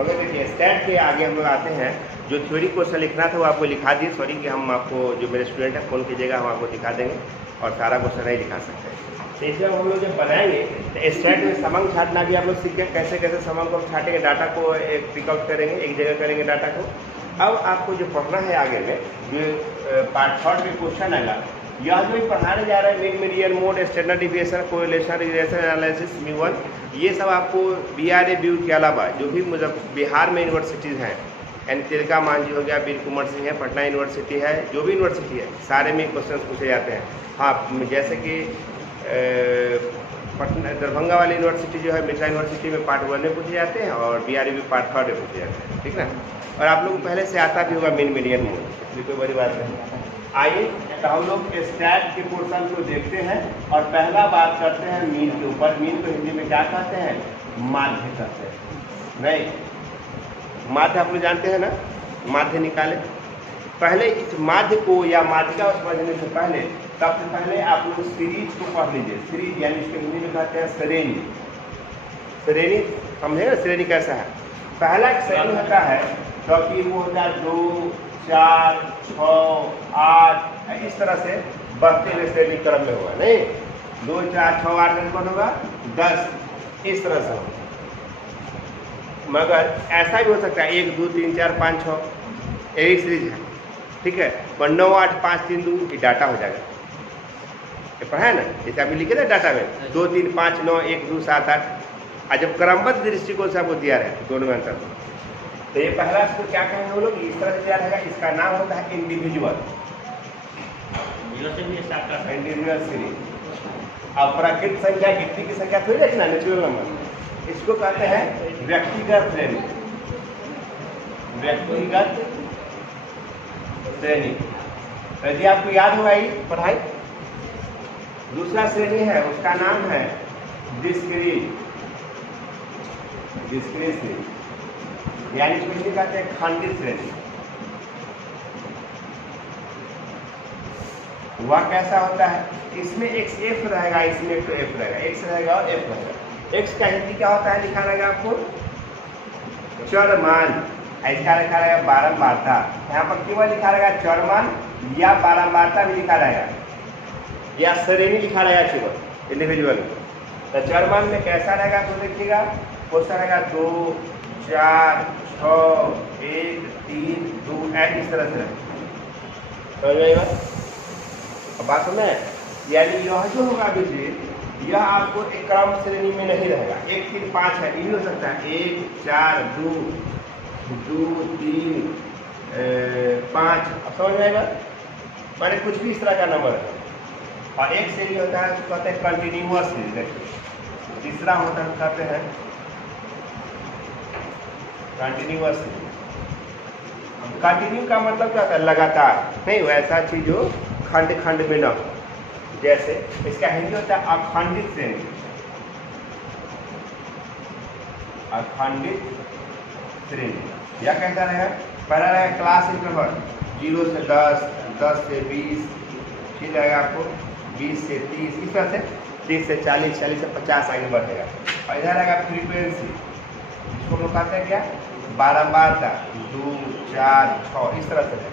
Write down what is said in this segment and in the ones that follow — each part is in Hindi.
हो गया। देखिए स्टैट के आगे हम लोग आते हैं। जो थ्योरी क्वेश्चन लिखना था वो आपको लिखा दिए, सॉरी कि हम आपको जो मेरे स्टूडेंट है फ़ोन कीजिएगा, हम आपको दिखा देंगे और सारा क्वेश्चन नहीं लिखा सकते। तो इसमें हम लोग जब बनाएंगे तो स्टैट में समंग छाटना भी आप लोग सीख गए, कैसे कैसे समंग को हम छाटेंगे, डाटा को एक पिकआउट करेंगे, एक जगह करेंगे डाटा को। अब आपको जो पढ़ना है आगे में, जो पार्ट 3 में क्वेश्चन आएगा, यह जो पढ़ाने जा रहा है mean median mode, standard deviation, correlation, regression analysis, म्यू1, ये सब आपको BRA BU के अलावा जो भी बिहार में यूनिवर्सिटीज़ हैं, यानी तिलका मांझी हो गया, वीर कुंवर सिंह है, पटना यूनिवर्सिटी है, जो भी यूनिवर्सिटी है सारे में क्वेश्चन पूछे जाते हैं। हाँ, जैसे कि पटना दरभंगा वाली यूनिवर्सिटी जो है, मिथिला यूनिवर्सिटी में पार्ट 1 में पूछे जाते हैं और BRA भी पार्ट 3 में पूछे जाते हैं, ठीक ना। और आप लोग को पहले से आता भी होगा मीन मीडियन मोड, इसलिए कोई बड़ी बात नहीं। आइए तो हम लोग स्टैट के पोर्शन को देखते हैं और पहला बात करते हैं मीन के ऊपर। मीन को हिंदी में क्या कहते हैं? माध्य कहते हैं। नहीं, माध्य आप लोग जानते हैं ना, माध्य निकाले। पहले इस माध्य को या माध्यिका समझने से पहले सबसे पहले आप लोग सीरीज को पढ़ लीजिए। सीरीज यानी इसको हिंदी में कहते हैं श्रेणी। श्रेणी समझे ना, श्रेणी कैसा है? पहला श्रेणी होता है क्योंकि वो होता है 2, 4, 6, 8 इस तरह से बढ़ते हुए श्रेणी क्रम में होगा। नहीं, 2, 4, 6, 8 कौन होगा? 10 इस तरह से होगा। मगर ऐसा भी हो सकता है 1, 2, 3, 4, 5, 6 एक सीरीज है, ठीक है। पर 9, 8, 5, 3, 2 ये डाटा हो जाएगा। ये पढ़ा है ना, जैसे अभी लिखे ना डाटा में 2, 3, 5, 9, 1, 2, 7, 8। और जब क्रमबद्ध दृष्टिकोण से आपको दिया रहे दोनों में अंतर, तो ये पहला इसको क्या कहेंगे वो लोग, इस तरह से दिया रहेगा। इसका नाम होता है इंडिविजुअल सीरीज। अब प्राकृत संख्या गिनती की संख्या थोड़ी रखना, नेचुरल नंबर, इसको कहते हैं व्यक्तिगत श्रेणी। व्यक्तिगत श्रेणी यदि आपको याद होगा ये पढ़ाई। दूसरा श्रेणी है उसका नाम है डिस्क्रीट श्रेणी, यानी इसको हिंदी कहते हैं खंडित श्रेणी। वह कैसा होता है? इसमें x f रहेगा, इसमें एक तो f रहेगा, x रहेगा और f रहेगा। x का हिंदी क्या होता है लिखा रहेगा आपको? चरमान। इसका लिखा रहेगा बारंबारता। यहाँ पर केवल लिखा रहेगा चरमान या बारंबारता भी लिखा रहेगा, या श्रेणी लिखा रहेगा केवल इंडिविजुअल। तो चरमान में कैसा रहेगा तो देखिएगा, क्वेश्चन रहेगा 2, 4, 6, 1, 3, 2 इस तरह से समझ जाएगा। अब बात में यानी यह जो होगा विजिट, यह आपको एक क्रम श्रेणी में नहीं रहेगा। 1, 3, 5 है, ये भी हो सकता है 1, 4, 2, 3, 5। अब समझ में आएगा, माने कुछ भी इस तरह का नंबर है। और एक श्रेणी होता है तो कहते हैं कंटिन्यूअस सीरीज। तीसरा होता है कहते हैं कंटिन्यूअस सीरीज। कंटिन्यू का मतलब क्या होता है? लगातार, नहीं वैसा चीज जो खंड खंड में न हो। जैसे इसका हिंदी होता है अखंडित श्रेणी। अखंडित श्रेणी या कैसा रहेगा? पहला रहेगा क्लास इंटरवल 0 से 10, 10 से 20, फिर रहेगा आपको 20 से 30, इस तरह से 30 से 40, 40 से 50 आगे बढ़ेगा। और इधर रहेगा फ्रीक्वेंसी, इसको हम लोग कहते हैं क्या? बारंबारता 2, 4, 6 इस तरह से है।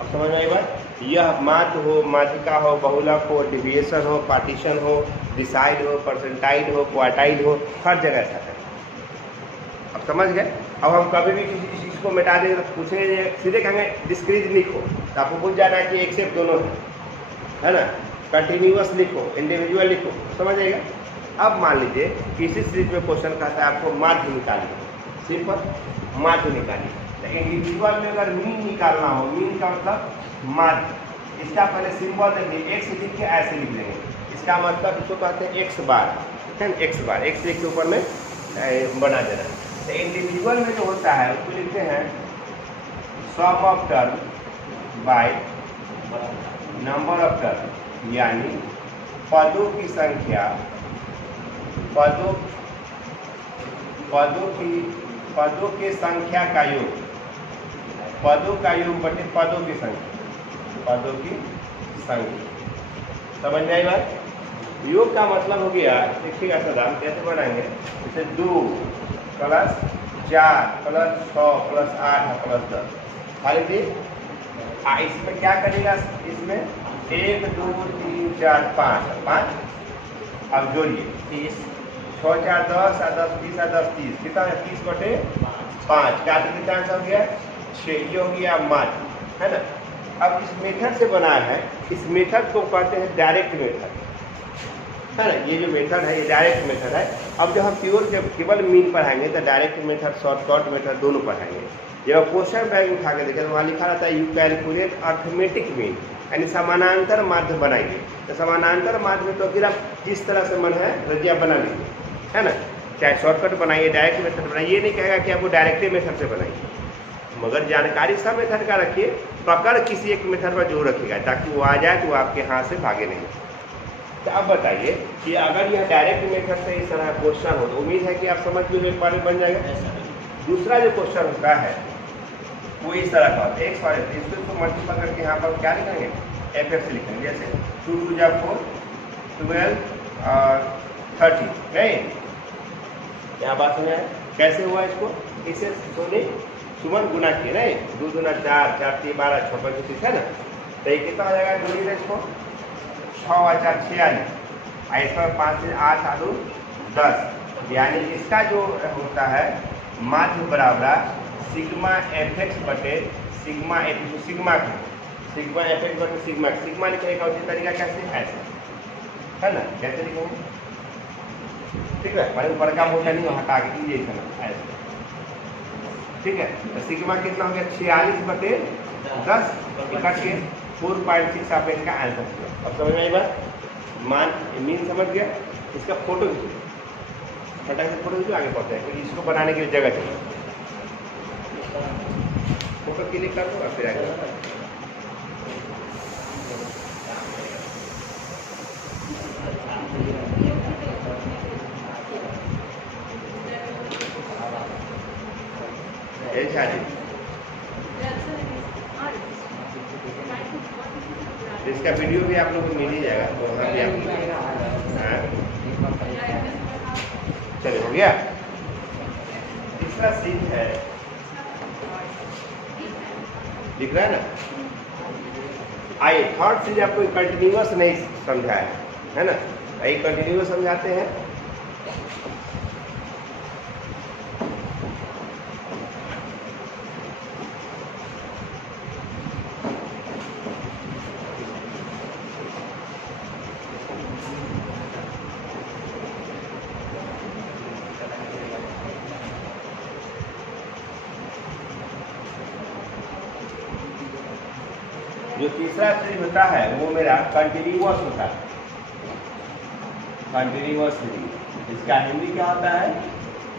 अब समझ में आई बात? यह माध्य हो, माध्यिका हो, बहुलक हो, डिविएशन हो, पार्टीशन हो, डिसाइड हो, परसेंटाइल हो, क्वार्टाइल हो, हर जगह ऐसा है। अब समझ गए? अब हम कभी भी किसी चीज़ को मिटा देंगे तो पूछेंगे, सीधे कहेंगे डिस्क्रीट लिखो, तो आपको पूछ जाना है कि एक से दोनों है ना। कंटिन्यूअस लिखो, इंडिविजुअल लिखो, समझ आएगा। अब मान लीजिए किसी सीरीज में क्वेश्चन कहता है आपको माध्य निकालिए, सिंपल माध्य निकालिए। तो इंडिविजुअल में अगर मीन निकालना हो, मीन का मतलब माध्य, इसका पहले सिंबल देंगे, एक्स लिख के ऐसे लिख देंगे। इसका मतलब इसको कहते हैं एक्स बार, है ना, एक्स बार, एक्स के ऊपर में बना देना। तो इंडिविजुअल में जो होता है उसको लिखते हैं sum of term by number of term, यानी पदों की संख्या, पदों की संख्या का योग, पदों का योग बटे पदों की संख्या, पदों की संख्या। समझ में आई बात? योग का मतलब हो गया, देखिएगा सदाम कैसे बनाएंगे, जैसे 2 + 4 प्लस 6 प्लस 8 प्लस 10 खाली थी। इसमें क्या करेगा, इसमें 1 2 3 4 5 अब जोड़िए 30, 6 4 10 और 10 30 और 10 30 कितना है, 30/5 क्या कितना आंसर हो गया 6। ये हो गया माध्य, है ना। अब इस मेथड से बना है, इस मेथड को कहते हैं डायरेक्ट मेथड, है ना। ये जो मेथड है ये डायरेक्ट मेथड है। अब जब हम प्योर जब केवल मीन पढ़ाएंगे तो डायरेक्ट मेथड शॉर्टकट मेथड दोनों पढ़ाएंगे। जब क्वेश्चन बैंक उठा के देखें तो वहाँ लिखा रहता है यू कैलकुलेट अर्थमेटिक मीन, यानी समानांतर माध्य बनाइए। तो समानांतर माध्य में तो फिर आप जिस तरह से मन है रजिया बना लीजिए, है ना। चाहे शॉर्टकट बनाइए, डायरेक्ट मेथड बनाइए, ये नहीं कहेगा कि आपको डायरेक्ट मेथड से बनाइए, मगर जानकारी सब मेथड का रखिए, पकड़ किसी एक मेथड पर जोर रखिएगा ताकि वो आ जाए तो वो आपके हाथ से भागे नहीं। तो अब बताइए कि अगर यह डायरेक्ट मेथड से इस तरह क्वेश्चन हो तो उम्मीद है कि आप समझ भी एक बार में बन जाएगा। दूसरा जो क्वेश्चन होता है वो इस तरह का होता है, एक सॉरी इसको मल्टीपल करके यहाँ पर क्या लिखेंगे, FF से लिखेंगे। जैसे 2 2 जा 4 12 और 30 नहीं, यहाँ बात सुना है कैसे हुआ इसको, इसे सोने सुमन गुना किए नहीं, 2 दूना 4 4 3 12 6 5 30 है ना। तो ये कितना हो जाएगा, जोड़िए इसको 6 और 4 46 इसका 5 से 8 आलू 10, यानी इसका जो होता है माध्य बराबर सिग्मा FX बटे सिग्मा FX, सिग्मा FX बटे सिग्मा, सिग्मा लिखने का उचित तरीका कैसे, ऐसे है ना, कैसे लिखेंगे, ठीक है। पर बड़का मोटा नहीं हटा के कीजिए ऐसे, ठीक है। तो सिग्मा कितना हो गया 46 बटे 10 इकट्ठ के 4.6 आप इसका आंसर किया। अब समझ में आई बात, मान मीन समझ गया। इसका फोटो खींचिए, फटाक से फोटो खींचो, आगे बढ़ते हैं क्योंकि इसको बनाने के लिए जगह चाहिए। फोटो क्लिक कर दो और फिर आगे इसका वीडियो भी आप लोगों को मिल ही जाएगा, तो वहाँ भी आप चलिए हो गया। तीसरा सीन है, दिख रहा है ना। आइए थर्ड सीन आपको कंटिन्यूअस नहीं समझाया है ना, आइए कंटिन्यूअस समझाते हैं। जो तीसरा सीरीज होता है वो मेरा कंटिन्यूअस होता है, कंटिन्यूअस सीरीज। इसका हिंदी क्या होता है,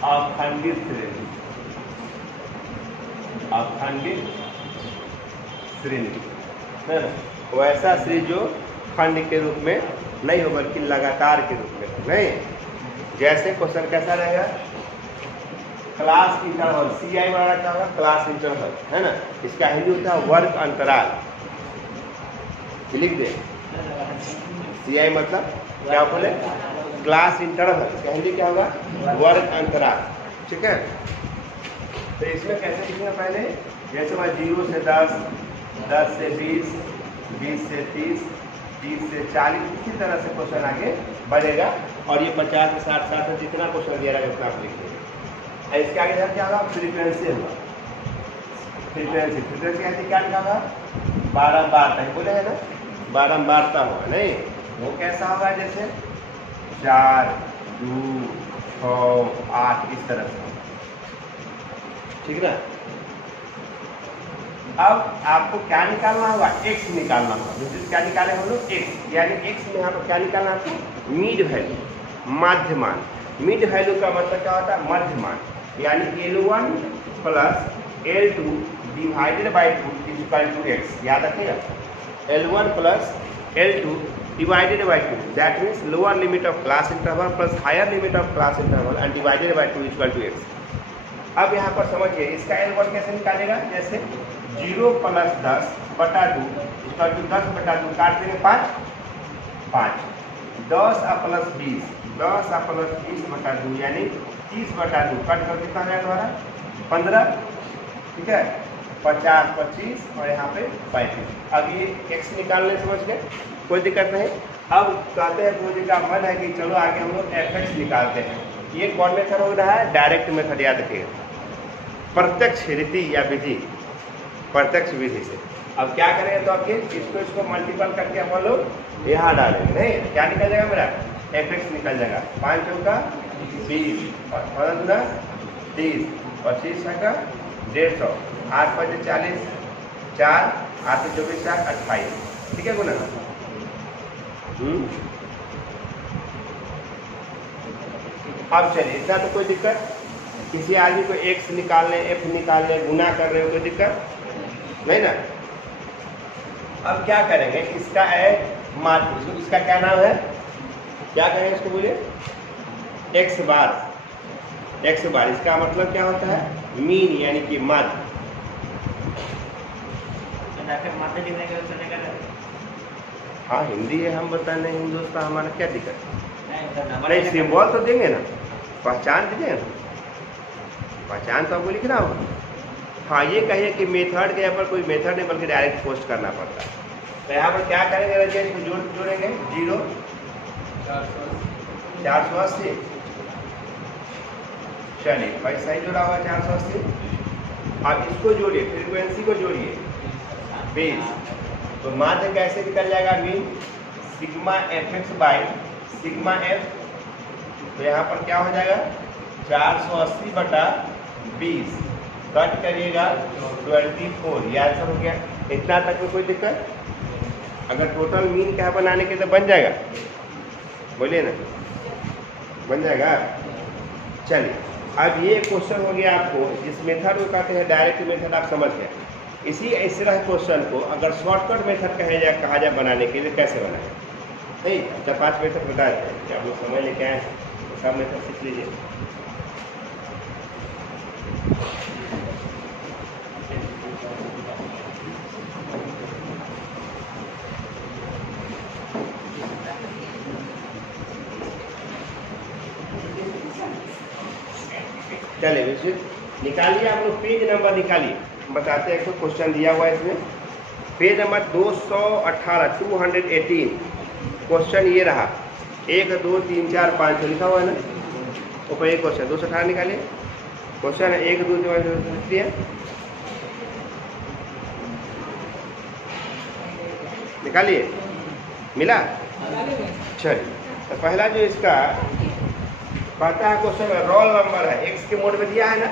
अखंडित श्रेणी, अखंडित श्रेणी है ना। वो ऐसा सीरीज जो खंड के रूप में नहीं हो बल्कि लगातार के रूप में नहीं। जैसे क्वेश्चन कैसा रहेगा, क्लास इंटरवल, CI वाला क्या होगा, क्लास इंटरवल है ना। इसका हिंदी होता है वर्ग अंतराल, लिख दे। CI मतलब क्या बोले, क्लास इंटरवल, क्या हिंदी क्या होगा, वर्ग अंतराल, ठीक है। तो इसमें कैसे लिखेंगे, पहले जैसे वह 0 से 10, 10 से 20, 20 से 30, 30 से 40, इसी तरह से क्वेश्चन आगे बढ़ेगा। और ये 50 से 60 60 जितना क्वेश्चन दिया रहेगा उतना आप लिखिए। इसके आगे क्या होगा, फ्रीक्वेंसी होगा, फ्रीक्वेंसी, फ्रीक्वेंसी ऐसे क्या लिखा होगा, बारंबारता ही बोले है ना, बारंबारता होगा नहीं। वो कैसा होगा, जैसे 4 2 6 8 इस तरह से, ठीक ना। अब आपको क्या निकालना होगा, x निकालना होगा। दूसरी क्या निकाले हम लोग, x, यानी x में यहाँ पर क्या निकालना है, मिड वैल्यू, माध्य मान। मिड वैल्यू का मतलब क्या होता है, मध्य मान, यानी L1 plus L2 divided by 2 is equal to x। याद रखिएगा, L1 plus L2 divided by 2, that means lower limit of class interval plus higher limit of class interval and divided by 2 is equal to x। अब यहाँ पर समझिए इसका L1 कैसे निकालेगा, जैसे 0 प्लस 10 बटा 2 इक्वल टू 10 बटा 2 काट देंगे 5 5, 10 और प्लस 20 10 प्लस 20/2 यानी 30/2 कट कर कितना है द्वारा 15, ठीक है, 50 25 और यहाँ पे 35। अब ये x निकालने समझ गए, कोई दिक्कत नहीं। अब कहते हैं गुरु जी का मन है कि चलो आगे हम लोग fx निकालते हैं। ये कौन मेथड हो रहा है? डायरेक्ट मेथड, याद रखिएगा, प्रत्यक्ष रीति या विधि, प्रत्यक्ष विधि से। अब क्या करेंगे तो आपके इसको मल्टीपल करके हम लोग यहाँ डालेंगे, नहीं क्या निकल जाएगा मेरा fx निकल जाएगा। 5 चौका 20 और 15 दूना 30 और 30 का 150, 8 5 40, 4 8 24 4 28, ठीक है गुना। अब चलिए, इतना तो कोई दिक्कत, किसी आदमी को x निकालने f निकालने गुना कर रहे हो कोई दिक्कत नहीं ना। अब क्या करेंगे, इसका है माध्य, इसका क्या नाम है, क्या कहेंगे इसको बोलिए, x बार। x बार इसका मतलब क्या होता है? मीन यानी कि माध्य। हाँ हिंदी है, हम बताए नहीं हिंदुस्तान, हमारा क्या दिक्कत नहीं, सिंबल तो देंगे ना, पहचान दीजिए ना, पहचान तो आपको लिखना होगा। हाँ ये कहिए कि मेथड के यहाँ पर कोई मेथड नहीं बल्कि डायरेक्ट पोस्ट करना पड़ता है। तो यहाँ पर क्या करेंगे रजिए, इसको जोड़ेंगे 0 480, चलिए भाई सही जोड़ा हुआ 480। अब इसको जोड़िए, फ्रीक्वेंसी को जोड़िए 20, तो माध्य कैसे निकल जाएगा? Mean sigma fx by sigma f, तो यहाँ पर क्या हो जाएगा 480/20, कट करिएगा 24, ये आंसर हो गया। इतना तक में कोई दिक्कत? अगर टोटल मीन क्या बनाने के तो बन जाएगा, बोलिए ना, बन जाएगा। चलिए अब ये क्वेश्चन हो गया आपको, जिस मेथड को कहते हैं डायरेक्ट मेथड, आप समझ गए। इस तरह क्वेश्चन को अगर शॉर्टकट मेथड कहा जाए बनाने के लिए, कैसे बनाए, नहीं 4-5 मेथड बताए थे, आप लोग समझ लेके आए, सब मेथड सीख लीजिए। चलिए वैसे निकालिए, आप लोग पेज नंबर निकालिए, बताते हैं, कोई क्वेश्चन दिया हुआ है इसमें, पेज नंबर 218 218, क्वेश्चन ये रहा, 1 2 3 4 5 लिखा हुआ है ना, ऊपर एक क्वेश्चन 218 निकालिए, क्वेश्चन है 1 2 3 4 है, निकालिए, मिला। चलिए तो पहला जो इसका कहता है क्वेश्चन में रोल नंबर है, x के मोड में दिया है ना,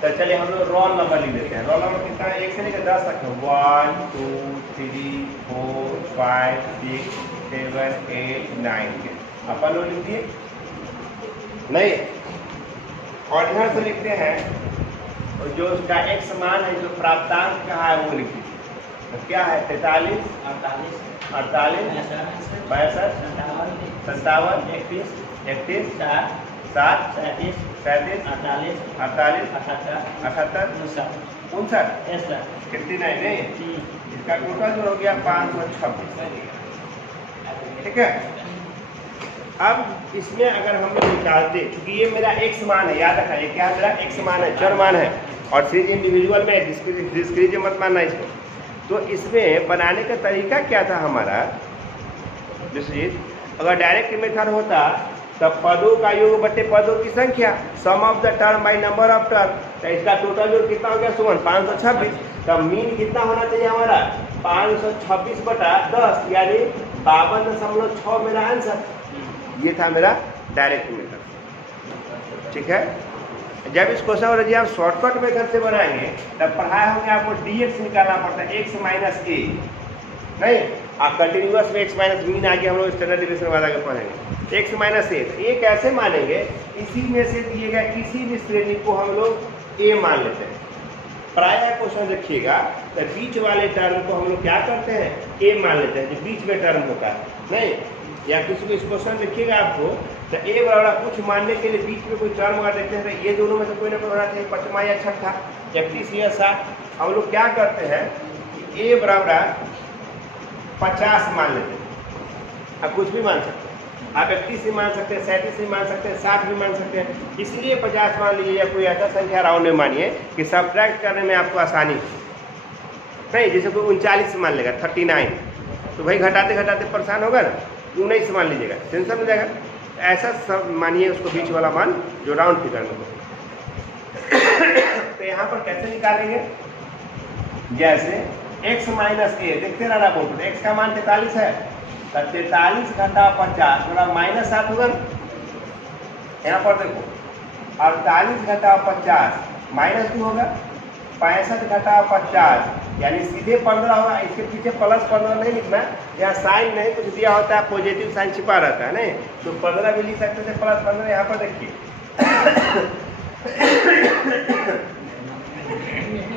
तो चलिए हम लोग रोल नंबर लिख देते हैं। रोल नंबर कितना है? 1 से लेकर 10 तक है, 1 2 3 4 5 6 7 8 9 अपन लोग लिख दिए नहीं, और इधर से लिखते हैं, और जो उसका x मान है, जो प्राप्तांक कहा है वो लिख दीजिए। तो क्या है? 43 48 62 57 31 31 7 37 38 78 59 नहीं, इसका टोटल जो हो गया 526, ठीक है। अब इसमें अगर हम लोग निकालते, क्योंकि ये मेरा x मान है, याद रखा, ये क्या है? मेरा x मान है, चर मान है, और सीरीज इंडिविजुअल में डिस्क्रीज मत मानना इसको। तो इसमें बनाने का तरीका क्या था हमारा? जैसे अगर डायरेक्ट मेथड होता तब पदों का योग बटे पदों की संख्या, sum of the term by number of term, तो इसका टोटल योग कितना हो गया सुमन? 526। तब मीन कितना होना चाहिए हमारा? 526/10 यानी 52.6 मेरा आंसर। ये था मेरा डायरेक्ट मेथड, ठीक है। जब इस क्वेश्चन को यदि आप शॉर्टकट मेथड से बनाएंगे तब पढ़ाए होंगे आपको dx निकालना पड़ता है, x माइनस a, नहीं आप कंटिन्यूअस में x माइनस मीन आगे हम लोग स्टैंडर्ड डिविजन वाला के पढ़ेंगे, x माइनस a। तो a कैसे मानेंगे? इसी में से दिए गए किसी भी श्रेणी को हम लोग a मान लेते हैं। प्रायः क्वेश्चन देखिएगा तो बीच वाले टर्म को हम लोग क्या करते हैं? a मान लेते हैं, जो बीच में टर्म होता है, नहीं या किसी को इस क्वेश्चन देखिएगा आपको तो a बराबर कुछ मानने के लिए बीच में कोई टर्म अगर देखते हैं तो ये दोनों में से कोई ना कोई होना चाहिए, 5वां या 6ठा या 30 या 60। हम लोग क्या करते हैं कि a बराबर 50 मान लेते हैं, अब कुछ भी मान सकते हैं, आप 31 भी मान सकते हैं, 37 भी मान सकते हैं, 60 भी मान सकते हैं। इसलिए 50 मान लीजिए या कोई ऐसा संख्या राउंड में मानिए कि सब्ट्रैक्ट करने में आपको आसानी नहीं। जैसे कोई 39 मान लेगा 39, तो भाई घटाते घटाते परेशान होगा ना, 19 मान लीजिएगा, टेंशन हो जाएगा। ऐसा सब मानिए उसको बीच वाला मान जो राउंड फिगर में हो। तो यहाँ पर कैसे निकालेंगे, जैसे x माइनस ए, देखते रहना बोल, x का मान 43 है, तो 43 घटा 50 थोड़ा माइनस 7 होगा। यहाँ पर देखो 48 घटा 50 माइनस 2 होगा, 65 घटा 50 यानी सीधे 15 होगा। इसके पीछे प्लस 15 नहीं लिखना, यहाँ साइन नहीं कुछ दिया होता है, पॉजिटिव साइन छिपा रहता है नहीं, तो 15 भी लिख सकते थे, प्लस 15। यहाँ पर देखिए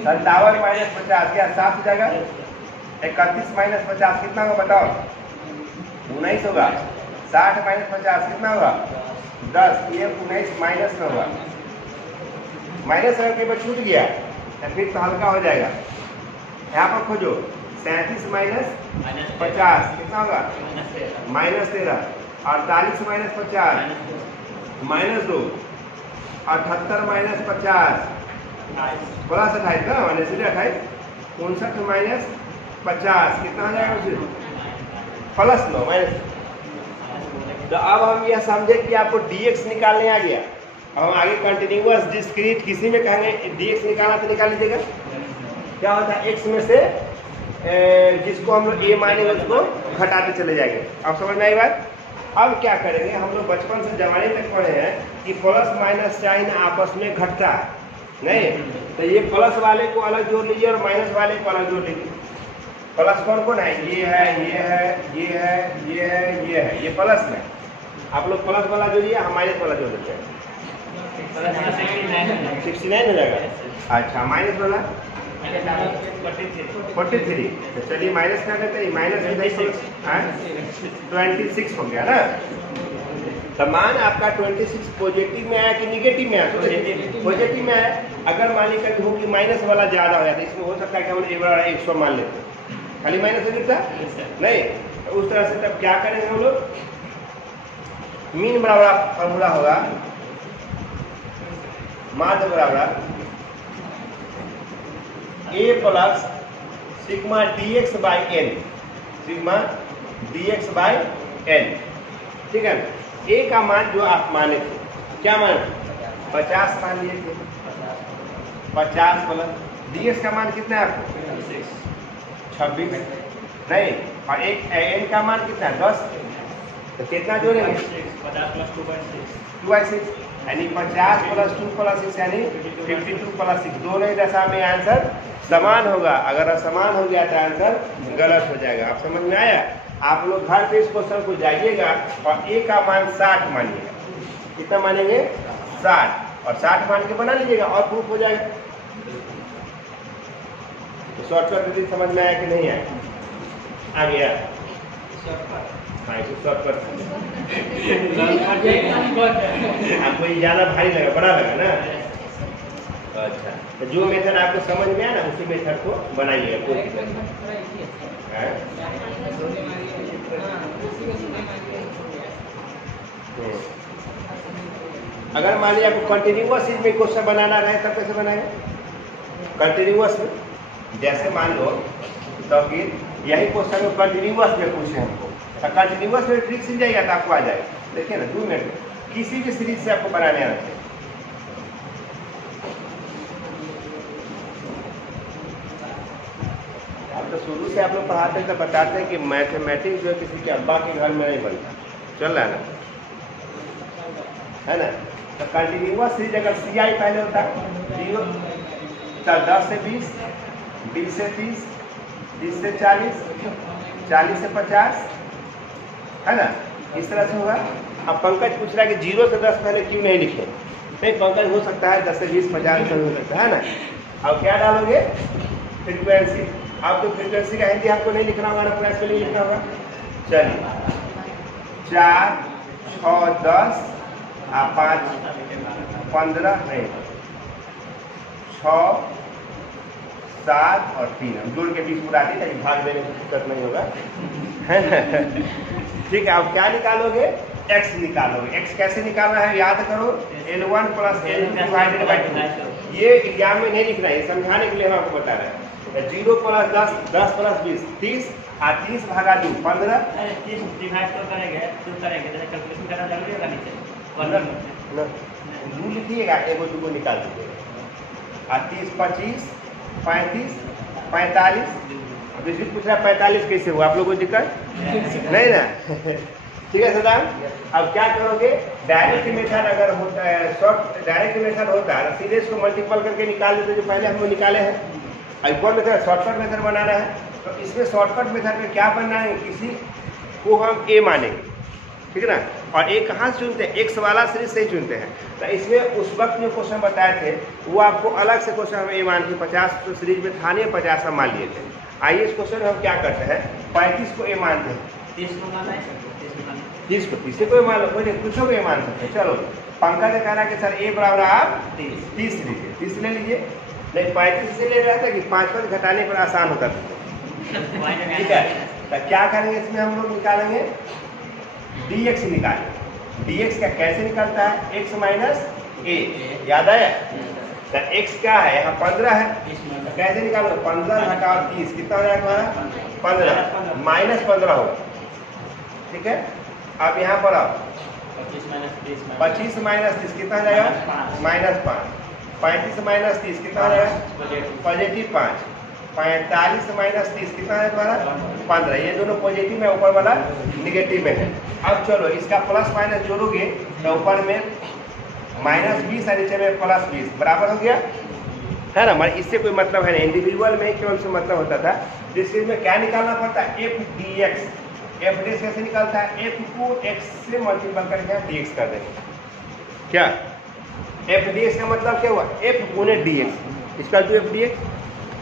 57 माइनस 50 क्या 7 हो जाएगा। 31 माइनस 50 कितना होगा बताओ, 19 होगा। 60 माइनस 50 कितना होगा 10, ये 19 माइनस में होगा। माइनस अगर कहीं पर छूट गया तो फिर तो हल्का हो जाएगा। यहाँ पर खोजो 37 माइनस 50 कितना होगा -13, 48 माइनस 50 -2, 78 माइनस 50 प्लस 28 ना, माइनस 28, 59 माइनस 50 कितना हो जाएगा उसे प्लस 9 माइनस। तो अब हम यह समझे कि आपको dx निकालने आ गया। अब हम आगे कंटिन्यूअस डिस्क्रीट किसी में कहेंगे dx निकालना तो निकाल लीजिएगा। क्या होता है x में से जिसको हम लोग a मानेंगे उसको घटाते चले जाएंगे। अब समझ में आई बात। अब क्या करेंगे, हम लोग बचपन से जमाने तक पढ़े हैं कि प्लस माइनस साइन आपस में घटता है नहीं, तो ये प्लस वाले को अलग जोड़ लीजिए और माइनस वाले को अलग जोड़ लीजिए। प्लस कौन कौन है, ये है, ये है, ये है, ये है, ये है, ये प्लस में। आप लोग प्लस वाला जोड़िए, हम माइनस वाला जोड़ देते हैं, 69 हो जाएगा। अच्छा माइनस वाला 43, तो चलिए माइनस कर देते हैं, माइनस 26 हो गया ना। तो मान आपका 26 पॉजिटिव में आया कि निगेटिव में आया, पॉजिटिव में आया। अगर मान लीजिए हो कि माइनस वाला ज़्यादा हो जाता है, इसमें हो सकता है कि हम 100 मान लेते हैं, खाली माइनस हो गिरता नहीं। तो उस तरह से तब क्या करेंगे हम लोग, मीन बराबर फॉर्मूला होगा माध्य बराबर a plus sigma dx by n, sigma dx by n, ठीक है। a का मान जो आप माने थे, क्या माने 50 मान लिए थे, 50 प्लस dx का मान कितना है आपको 26 नहीं, और एक n का मान कितना है 10, तो कितना जोड़ेंगे 50 प्लस 2/6 यानी 50 प्लस 2 प्लस 6 यानी 52 प्लस 6। दोनों ही दशा में आंसर समान होगा। अगर असमान हो गया तो आंसर गलत हो जाएगा। आप समझ में आया। आप लोग घर पे इस क्वेश्चन को जाइएगा और a का मान 60 मानिएगा। कितना मानेंगे 60, और 60 मान के बना लीजिएगा और प्रूफ हो जाएगा। तो शॉर्टकट विधि समझ में आया कि नहीं आया, आ गया। हाँ इसे शॉर्टकट आपको ये ज़्यादा भारी लगा, बड़ा लगा ना। अच्छा तो जो मेथड आपको समझ में आया ना उसी मेथड को बनाइएगा। अगर मान लीजिए आपको कंटिन्यूअस में क्वेश्चन बनाना रहे तब कैसे बनाएंगे कंटिन्यूअस में, जैसे मान लो तो फिर यही क्वेश्चन को कंटिन्यूअस में पूछे हमको, तो कंटिन्यूअस में ट्रिक सीख जाएगा तो आपको आ जाएगा। देखिए ना 2 मिनट में किसी भी सीरीज से आपको बनाने आना चाहिए। आप तो शुरू से आप लोग पढ़ाते हैं तो बताते हैं कि मैथमेटिक्स जो है किसी के अब्बा के घर में नहीं बनता, चल रहा है ना, है ना। तो कंटिन्यूअस सीरीज अगर सी आई पहले होता 0, 10 से 20, 20 से 30, 30 से 40, 40 से 50, है ना, इस तरह से होगा। अब पंकज पूछ रहा है कि 0 से 10 पहले क्यों नहीं लिखे। नहीं पंकज हो सकता है 10 से 20, 50 हो सकता है ना। अब क्या डालोगे फ्रीक्वेंसी। अब तो फ्रीक्वेंसी का हिंदी आपको नहीं लिखना होगा ना, प्रयास के लिए लिखना होगा। चलिए 4, 6, 10 आप 5, 15 नहीं 6, 7 और 3 हम जोड़ के 20 बुला दी ताकि भाग देने की दिक्कत नहीं होगा। ठीक है। अब क्या निकालोगे x निकालोगे। x कैसे निकालना है याद करो, L1 plus L2 divided by 2। ये एग्जाम में नहीं लिखना है, समझाने के लिए हम आपको बता रहे हैं। 0 प्लस 10, 10 प्लस 20 30 और 30 भागा 2 15। 30 डिवाइड तो करेंगे तो कैलकुलेशन करना जरूरी होगा नीचे दू लिखिएगा, एगो दूगो निकाल दीजिएगा। और 30 25 35 45। अभी पूछ रहा है 45 कैसे हुआ, आप लोगों को दिक्कत नहीं ना? ठीक है सदाम, अब क्या करोगे, डायरेक्ट मेथड अगर होता है, शॉर्ट डायरेक्ट मेथड होता है सीधे इसको मल्टीपल करके निकाल देते, जो पहले हम लोग निकाले हैं। अब कौन मेथड शॉर्टकट मेथड बनाना है, तो इसमें शॉर्टकट मेथड में क्या बनना है, किसी को हम ए मानेंगे, ठीक है ना, और ए कहाँ से चुनते हैं, एक्स वाला सीरीज से ही चुनते हैं। तो इसमें उस वक्त जो क्वेश्चन बताए थे वो आपको अलग से क्वेश्चन हम ए मान के 50 तो सीरीज में था नहीं, 50 हम मान लिए थे। आइए इस क्वेश्चन में हम क्या करते हैं, 35 को ए मानते हैं, 30 को माना है, 30 को 30 को मान लो, कोई कुछ को ए मान सकते हैं। चलो पंकज कह रहा है कि सर ए बराबर आप 30 लीजिए, 30 ले लीजिए। नहीं 35 से ले रहा था कि 5 घटाने पर आसान होता था, ठीक है। तो क्या करेंगे इसमें हम लोग निकालेंगे dx निकालेंगे। dx का कैसे निकलता है, x माइनस ए, याद आया। तो x क्या है, यहाँ 15 है, तो कैसे निकालो, 15 घटाओ 30 कितना हो जाएगा हमारा 15 माइनस 15 होगा, ठीक है। अब यहाँ पर आओ 25 माइनस 30 कितना हो जाएगा माइनस 5, 35 माइनस 30 कितना हो जाएगा पॉजिटिव 5, 45 माइनस 30 कितना है तुम्हारा 15। ये दोनों पॉजिटिव में, ऊपर वाला निगेटिव में है। अब चलो इसका प्लस माइनस जोड़ोगे तो ऊपर में माइनस 20 और नीचे में प्लस 20 बराबर हो गया, है ना। मतलब इससे कोई मतलब है नहीं, इंडिविजुअल में ही केवल से मतलब होता था। जिस चीज में क्या निकालना पड़ता है, F d x. F d x कैसे निकालता है, एफ को एक्स से मल्टीपल करके डी एक्स कर देंगे। क्या एफ डी एक्स का मतलब क्या हुआ, एफ गुने डी एक्स, इसका जो एफ डी एक्स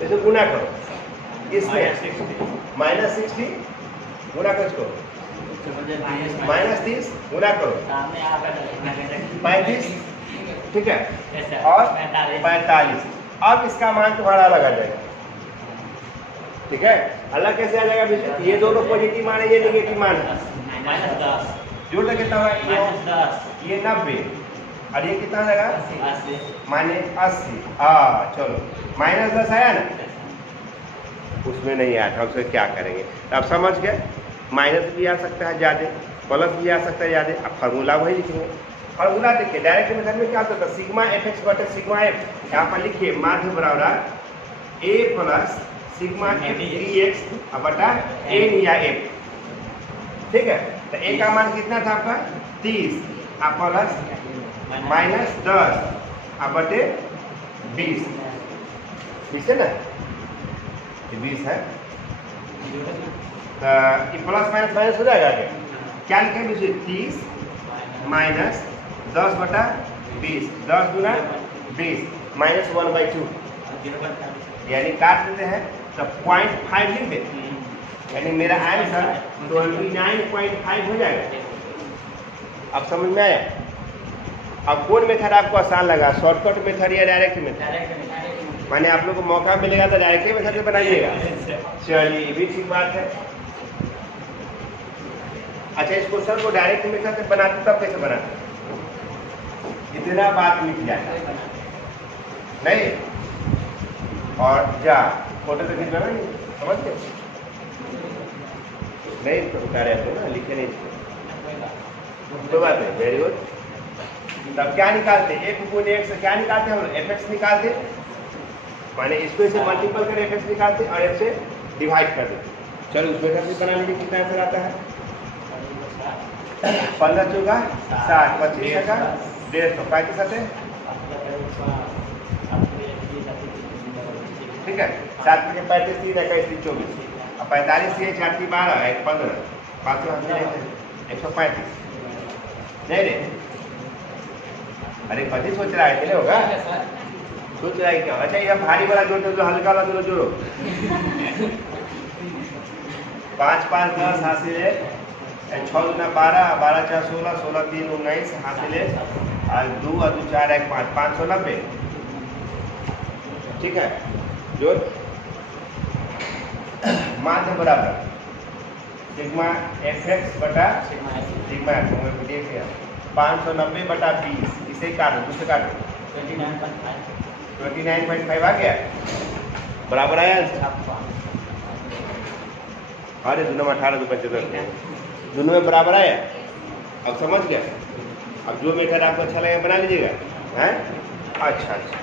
इसे गुना करो, इसमें माइनस 60 गुना करो, इसको माइनस 30 गुना करो 35, ठीक है, और 45। अब इसका मान तुम्हारा अलग आ जाएगा, ठीक है। अलग कैसे आ जाएगा, ये दोनों पॉजिटिव मान है, ये नेगेटिव मान है, जोड़ ले कितना होगा, ये 90 और ये कितना जाएगा माने 80। चलो माइनस 10 आया ना, उसमें नहीं आया था, उसमें क्या करेंगे, तो आप समझ गए। माइनस भी आ सकता है ज़्यादा, प्लस भी आ सकता है ज़्यादा। अब फार्मूला वही लिखेंगे। फार्मूला देखिए डायरेक्ट मेथड में क्या होता है, सिग्मा एफ एक्स बटे सिग्मा एफ, यहाँ पर लिखिए माध्य बराबर a plus sigma f d x बटा एन या एफ, ठीक है। तो ए का मान कितना था आपका 30 प्लस माइनस 10 बटे 20, 20 है ना, 20 है, तो ये प्लस माइनस माइनस हो जाएगा आगे। क्या लिखेंगे 30 माइनस 10 बटा 20, 10 गुना 20 माइनस 1/2, यानी काट देते हैं तो 0.5 लिख देते, यानी मेरा आंसर 29.5 हो जाएगा। अब समझ में आया। अब कौन मेथड आपको आसान लगा, शॉर्टकट मेथड या डायरेक्ट मेथड? माने आप लोग को मौका मिलेगा तो डायरेक्ट मेथड से बनाइएगा। चलिए ये भी ठीक बात है। अच्छा इस क्वेश्चन को डायरेक्ट मेथड से बनाते तब कैसे बनाते, इतना बात लिख जाता नहीं, और जा फोटो तो खींचना नहीं, समझते नहीं, तो उतारे ना, लिखे नहीं, तो बात है। Very good. तब क्या निकालते, एक गुने एक से क्या निकालते हम, एफ एक्स निकालते, माने इसको इसे मल्टीपल कर एफ एक्स निकालते और एफ से डिवाइड कर देते। चलो उसमें से बना लीजिए, कितना आंसर आता है 15 चौका 60, 25 टका 150, 35 आते, ठीक है। 7 के 35 3 21 24 और 45 से 4 की 12 1 15 135 नहीं रे, अरे 25 सोच रहा है, होगा सोच रहा है क्या। अच्छा ये भारी वाला जोड़ो, जो हल्का वाला जोड़ो जोड़ो 5 5 10 हासिल है, 6 गुना 12, 12 4 16, 16 3 19 हासिल है, और 2 और 2 4 1 5, 590, ठीक है। जोड़ माध्य बराबर सिग्मा fx बटा सिग्मा एफ सिग्मा f में देखिए 590 बटा 20 इसे काटो, दूसरे काटो 29.5 आ गया, बराबर आया। अरे दोनों में 18 75 दोनों में बराबर आया। अब समझ गया। अब जो मेथड आपको अच्छा लगे बना लीजिएगा, हैं? अच्छा अच्छा,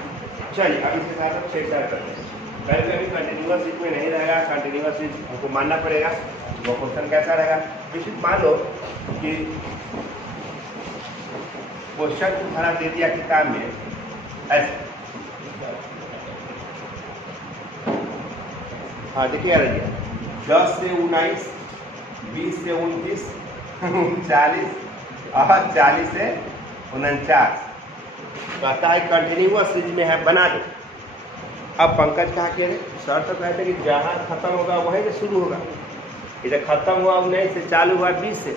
चलिए अब इसके साथ हम छेड़छाड़ करते हैं। कभी कभी कंटिन्यूअस इसमें नहीं रहेगा, कंटिन्यूअस हमको मानना पड़ेगा। वो क्वेश्चन कैसा रहेगा, निश्चित मान लो कि क्वेश्चन को धरा दे दिया किताब में ऐसे। हाँ देखिए आ रही है 10 से 19, 20 से 29, 39 और 40 से 49 कहता है कंटिन्यूअस सीरीज में है, बना दो। अब पंकज कहा कि सर तो कहते कि जहाँ खत्म होगा वहीं से शुरू होगा। इधर खत्म हुआ 19 से, चालू हुआ 20 से,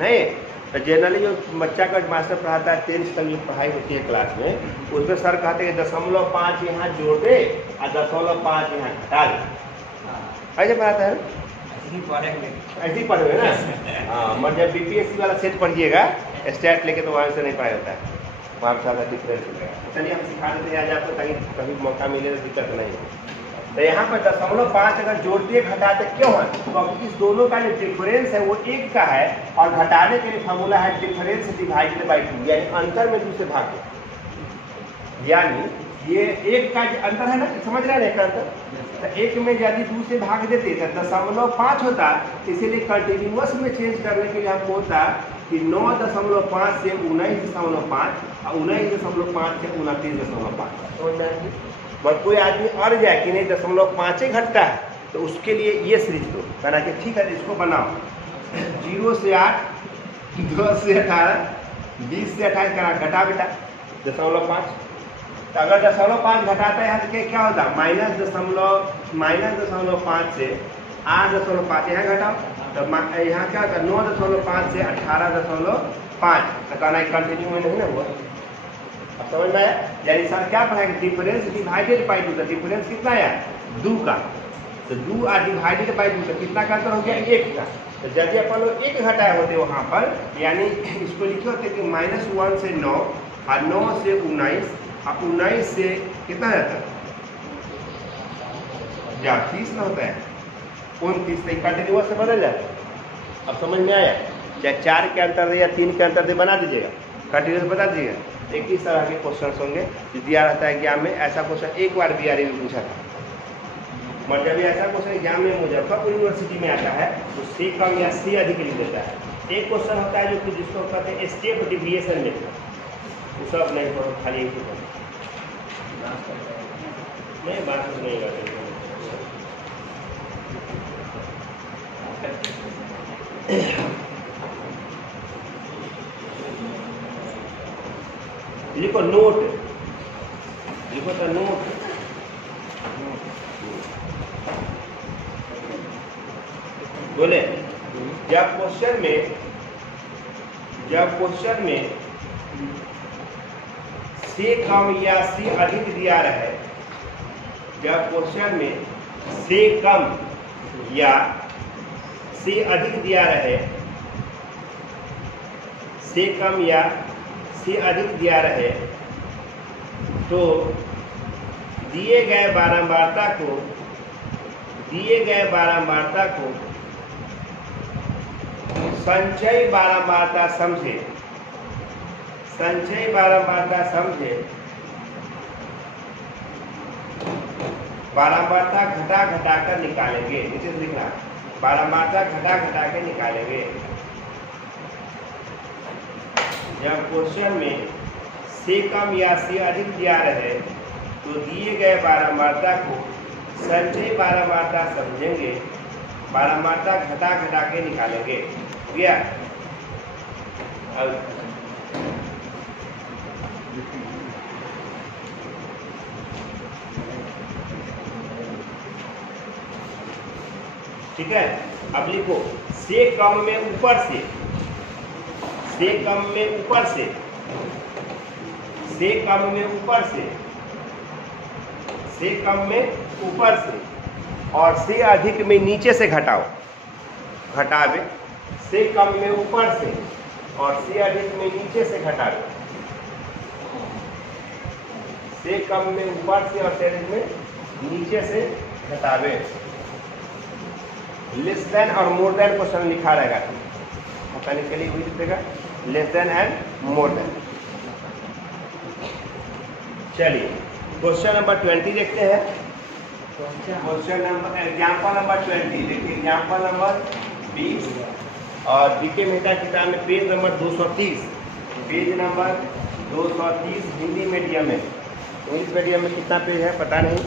नहीं तो जनरली जो बच्चा का मास्टर पढ़ाता है 10th तक जो पढ़ाई होती है क्लास में, उसमें सर कहते हैं 0.5 यहाँ जोड़ दे और 0.5 यहाँ घटा दे। ऐसे पढ़ाता है, ऐसे ही पढ़े ना। हाँ, मगर जब बीपीएससी वाला सेट पढ़िएगा स्टैट लेके तो वहाँ से नहीं पढ़ाया होता है, वहाँ पर ज़्यादा डिफरेंस हो जाएगा। चलिए हम सिखा देते हैं आज आपको, ताकि कभी मौका मिले तो दिक्कत नहीं हो। तो यहाँ पर 0.5 अगर जोड़ते घटाते क्यों है, क्योंकि इस दोनों का जो डिफरेंस है वो 1 का है, और घटाने के लिए फॉर्मूला है डिफरेंस डिवाइडेड बाई 2, यानी अंतर में 2 से भाग दो। यानी ये 1 का अंतर है ना, समझ रहे हैं ना, एक अंतर। तो 1 में यदि 2 से भाग देते तो 0.5 होता। इसीलिए कंटिन्यूअस में चेंज करने के लिए हमको होता कि 9.5 से 19.5 और 19.5 से 29.5। समझ में आएगी। मगर कोई आदमी अड़ जाए कि नहीं 0.5 ही घटता है, तो उसके लिए ये सीरीज दो, कहना कि ठीक है इसको बनाओ 0 से 8, 10 से 18, 20 से 28 करा घटा बेटा 0.5। तो अगर 0.5 घटाता है यहाँ से क्या होता है, -0.5 से 8.5 यहाँ घटाओ, तो यहाँ क्या होता है 9.5 से 18.5। तो कहना कंटिन्यू में नहीं ना हुआ। अब समझ में आया। यानी सर क्या पढ़ाएंगे, डिफरेंस डिवाइडेड बाई 2। डिफरेंस कितना आया 2 का, तो 2 और डिवाइडेड बाई 2 तो कितना का अंतर हो गया 1 का। तो यदि अपन लोग 1 घटाए होते वहाँ पर, यानी इसको लिखे होते कि -1 से 9 और 9 से 19 और 19 से कितना रहता है 30 ना होता है 29 से कंटिन्यूअस से बदल जाता है। अब समझ में आया। चाहे 4 के अंतर दे या 3 के अंतर दे बना दीजिएगा, कंटिन्यूअस बता दीजिएगा। एक इस तरह के क्वेश्चन होंगे जो दिया रहता है एग्जाम में। ऐसा क्वेश्चन एक बार बीआरए में पूछा था, मगर जब ऐसा क्वेश्चन एग्जाम में मुजफ्फरपुर यूनिवर्सिटी में आता है तो से कम या से अधिक लिख देता है। एक क्वेश्चन होता है जो कि जिसको कहते हैं स्टेप डिविएशन लिखना, वो सब नहीं पढ़ो, खाली एक पढ़ो। नहीं बात नहीं करते लिखो नोट, लिखो तो नोट। बोले जब क्वेश्चन में से कम या से अधिक दिया रहे, जब क्वेश्चन में से कम या से अधिक दिया रहे, से कम या से अधिक दिया रहे, तो दिए गए बारंबारता को संचय बारंबारता समझे, बारंबारता घटा घटा कर निकालेंगे। नीचे से लिखना, बारंबारता घटा घटा के निकालेंगे। जब क्वेश्चन में से कम या से अधिक दिया रहे तो दिए गए बारंबारता को संचय बारंबारता समझेंगे, बारंबारता घटा घटा के निकालेंगे। हो गया। अब ठीक है। अब लिखो से कम में ऊपर से, से कम में ऊपर से, से कम में ऊपर से, से कम में ऊपर से और से अधिक में नीचे से घटाओ। घटावे, से कम में ऊपर से और से अधिक में नीचे से घटावे, से कम में ऊपर से और से अधिक में नीचे से घटावे। लेस देन और मोर देन क्वेश्चन लिखा रहेगा, मैकेनिकली हुई लिखेगा less than and more than. चलिए क्वेश्चन नंबर 20 देखते हैं। क्वेश्चन नंबर एग्जाम्पल नंबर 20 देखिए, एग्जाम्पल नंबर 20 और बीके मेहता किताब में page number 230, page number 230 Hindi medium में। इंग्लिश मीडियम में कितना पेज है पता नहीं,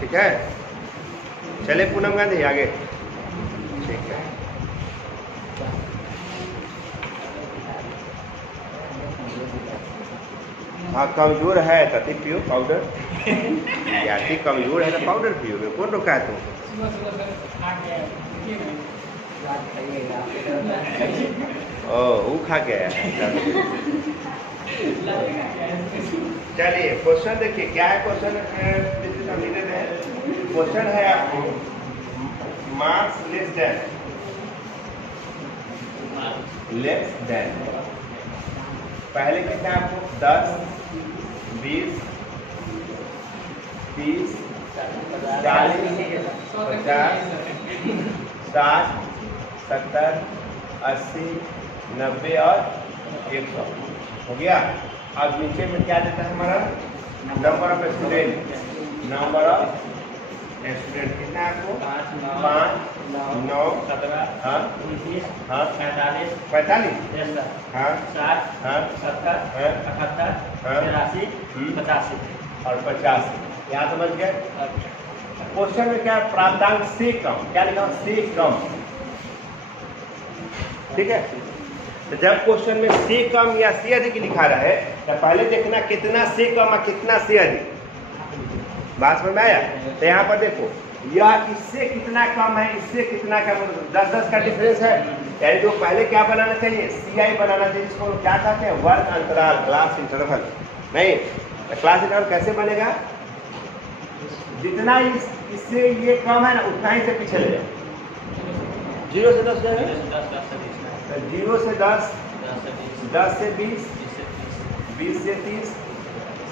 ठीक है। चले पूनम गांधी आगे, ठीक है। हाँ कमजोर है तभी पियो पाउडर, याती कमजोर है तो पाउडर पियो, कौन रोका है तुम? ओ वो खा के आया। चलिए क्वेश्चन देखिए क्या है क्वेश्चन, क्वेश्चन है आपको मार्क्स लेस देन पहले कितना है आपको 10, 20, 30, 40, 50, 60, 70, 80, 90 और 100 हो गया। अब नीचे में क्या देता है हमारा number of student, number of student कितना है आपको 5, 9, 17, हाँ 19, हाँ 45, 45, हाँ 60, हाँ 70, हाँ 78, हाँ 83, 85 और 85। यहाँ समझ गए। क्वेश्चन में क्या प्राप्तांक से कम, क्या लिखा से कम, ठीक है। तो जब क्वेश्चन में से कम या से अधिक लिखा रहा है तो पहले देखना कितना से कम और कितना से अधिक, बात समझ में आया। तो यहाँ पर देखो यह इससे कितना कम है, इससे कितना कम, 10-10 का डिफरेंस है, यानी जो पहले क्या बनाना चाहिए CI बनाना चाहिए, जिसको क्या कहते हैं वर्ग अंतराल, क्लास इंटरवल। नहीं तो क्लास इंटरवल कैसे बनेगा, जितना इससे ये कम है ना उतना ही से पीछे ले जाए। 0 से 10 जाएगा, 0 से 10, 10 से 20, 20 से 30,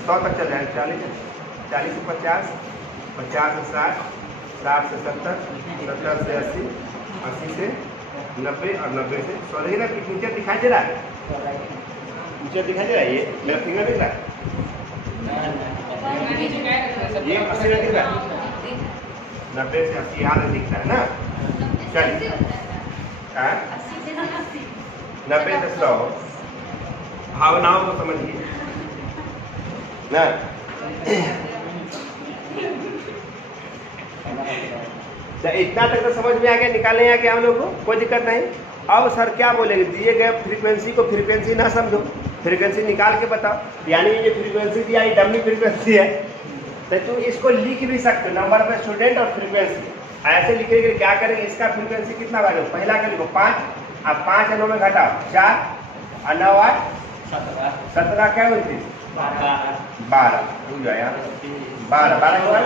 100 तक चल जाएगा, 40, 40 से 50, 50 से 60, 60 से 70, 70 से 80, 80 से 90 और 90 से 100। देखिए ना नीचे दिखाई दे रहा है, नीचे दिखाई दे रहा है, ये मेरा फिंगर दिख रहा है, ये 80 में दिख रहा है, 90 से 80 यहाँ से दिखता है ना। चलिए 90 से 100 भावनाओं को समझिए ना। इतना तक तो समझ में आ गया, निकालने आ गया हम लोग को, कोई दिक्कत नहीं। अब सर क्या बोलेंगे, दिए गए फ्रीक्वेंसी को फ्रीक्वेंसी ना समझो, फ्रीक्वेंसी निकाल के बताओ। यानी ये फ्रीक्वेंसी दिया ये डमी फ्रीक्वेंसी है, तो तुम इसको लिख भी सकते हो नंबर ऑफ स्टूडेंट और फ्रीक्वेंसी। ऐसे लिखेंगे क्या करेंगे, इसका फ्रीक्वेंसी कितना बार पहला कर लिखो 5, अब 5 9 में घटाओ 4 और 9 8 17 क्या 29 12 भूल जाए यहाँ 12 12 के बाद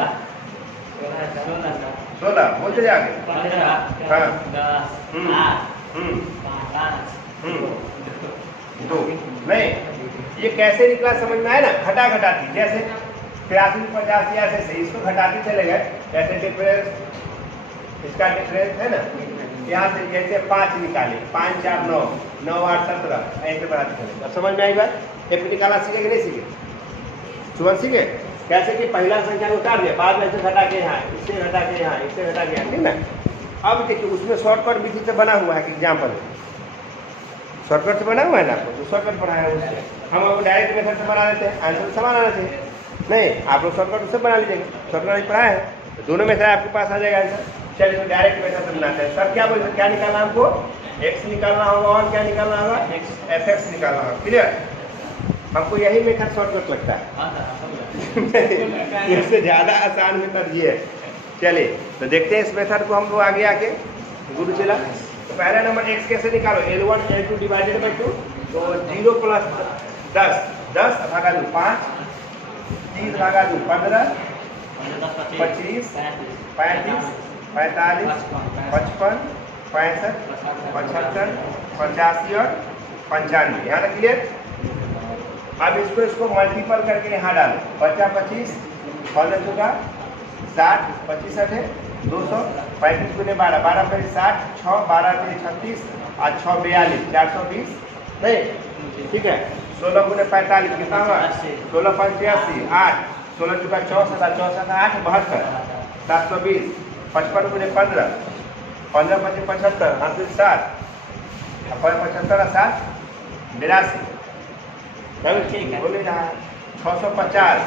16 बोलते जाके 2 नहीं। ये कैसे निकला समझ में आया ना, घटा घटाती, जैसे 83 85 ऐसे से इसको घटाते चले गए, जैसे डिफरेंस इसका डिफरेंस है ना, यहाँ से जैसे 5 निकाले 5 4 9 9 8 17 ऐसे बढ़ाते चले। अब समझ में आई बात, एक निकाला सीखे कि नहीं सीखे, सुबह सीखे कैसे कि पहला संख्या को उतार दिया, बाद में ऐसे घटा के यहाँ, इससे घटा के यहाँ, इससे घटा के यहाँ, ठीक ना। अब देखिए उसमें शॉर्टकट विधि से बना हुआ है, एग्जाम्पल शॉर्टकट से बना हुआ है ना, आपको जो शॉर्टकट बनाया है उससे हम आपको डायरेक्ट मेथड से बना लेते हैं, आंसर समान आना चाहिए। नहीं आप लोग शॉर्टकट उससे बना लीजिएगा, शॉर्टकट पढ़ा है तो दोनों में से आपके पास आ जाएगा आंसर। चलिए तो डायरेक्ट मेथड से बनाते हैं। सर क्या बोलते हैं, क्या निकालना हमको, x निकालना होगा और क्या निकालना होगा, fx निकालना होगा। क्लियर, हमको यही मेथड शॉर्टकट लगता है। इससे ज़्यादा आसान मेथड ये है। चलिए तो देखते हैं इस मेथड को हम लोग आगे आके गुरु चला। तो पहला नंबर x कैसे निकालो, L1 L2 डिवाइडेड बाई 2, तो 0 प्लस 10 10 भागा 2 5, 30 भागा 2 15, 25 35 45, 55, 65, 75, 85 और 95। यहाँ तक क्लियर। अब इसको मल्टीपल करके यहाँ डालो। 50 25 15 चौका 60 25 60 200 35 गुने 12 12 फिर 60 6 12 फिर 36 और 6 42 420 नहीं ठीक है। 16 गुने 45 कितना हुआ 16 5 83 8 16 चौका 64 64 8 72 720 55 गुने 15 15 25 75 हाँ फिर 7 75 7 82 बोले रहा 650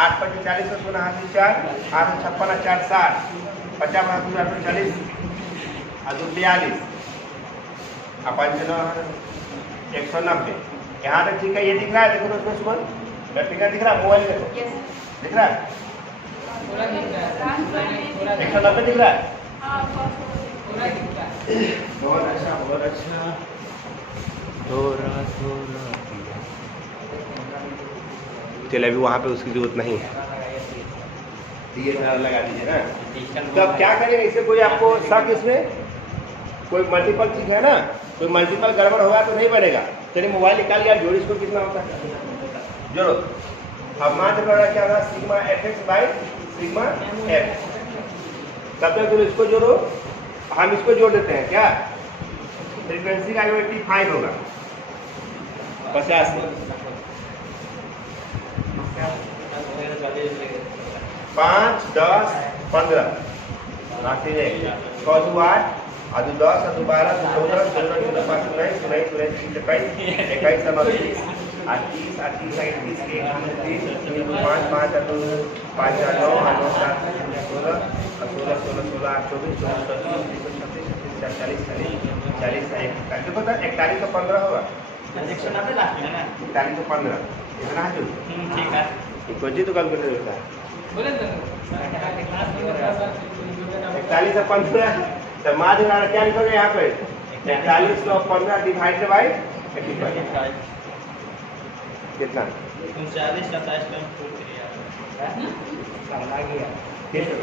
8 5 40 सुना हाथी 4 8 56 4 60 50 हाथी 8 40 और 42 अब 190 यहाँ तक ठीक है। ये दिख रहा है देखो दोस्तों सुमन मैं फिगर दिख रहा है मोबाइल देखो दिख रहा है 190 दिख रहा है। बहुत अच्छा बहुत अच्छा। चलिए अभी वहाँ पे उसकी जरूरत नहीं है ये लगा दीजिए ना। तो अब क्या करेंगे इससे कोई आपको शक इसमें कोई मल्टीपल चीज है ना कोई मल्टीपल गड़बड़ होगा तो नहीं बनेगा। चलिए मोबाइल निकाल लिया जोड़ इसको कितना होता है जोड़ो। अब मात्र बड़ा क्या होगा sigma fx by sigma f। तब तक तुम इसको जोड़ो हम इसको जोड़ देते हैं क्या फ्रीक्वेंसी का 85 होगा 50 5 10 15 आती है 6 2 8 आदू 10 आदू 12 14 16 17 5 19 19 21 29 30 30 31 5 5 आदू 5 9 9 7 16 16 16 24 40 देखो तो 41 और 15 होगा 190 लाख है ना 41 और 15 इतना है जो ठीक है कुछ ही तो कैलकुलेटर होता है बोले तो 41 और 15 तो माध्य क्या लिखोगे यहाँ पे 41 और 15 डिवाइडेड बाई 85 कितना 39 27 में फुल क्लियर आ गया ठीक है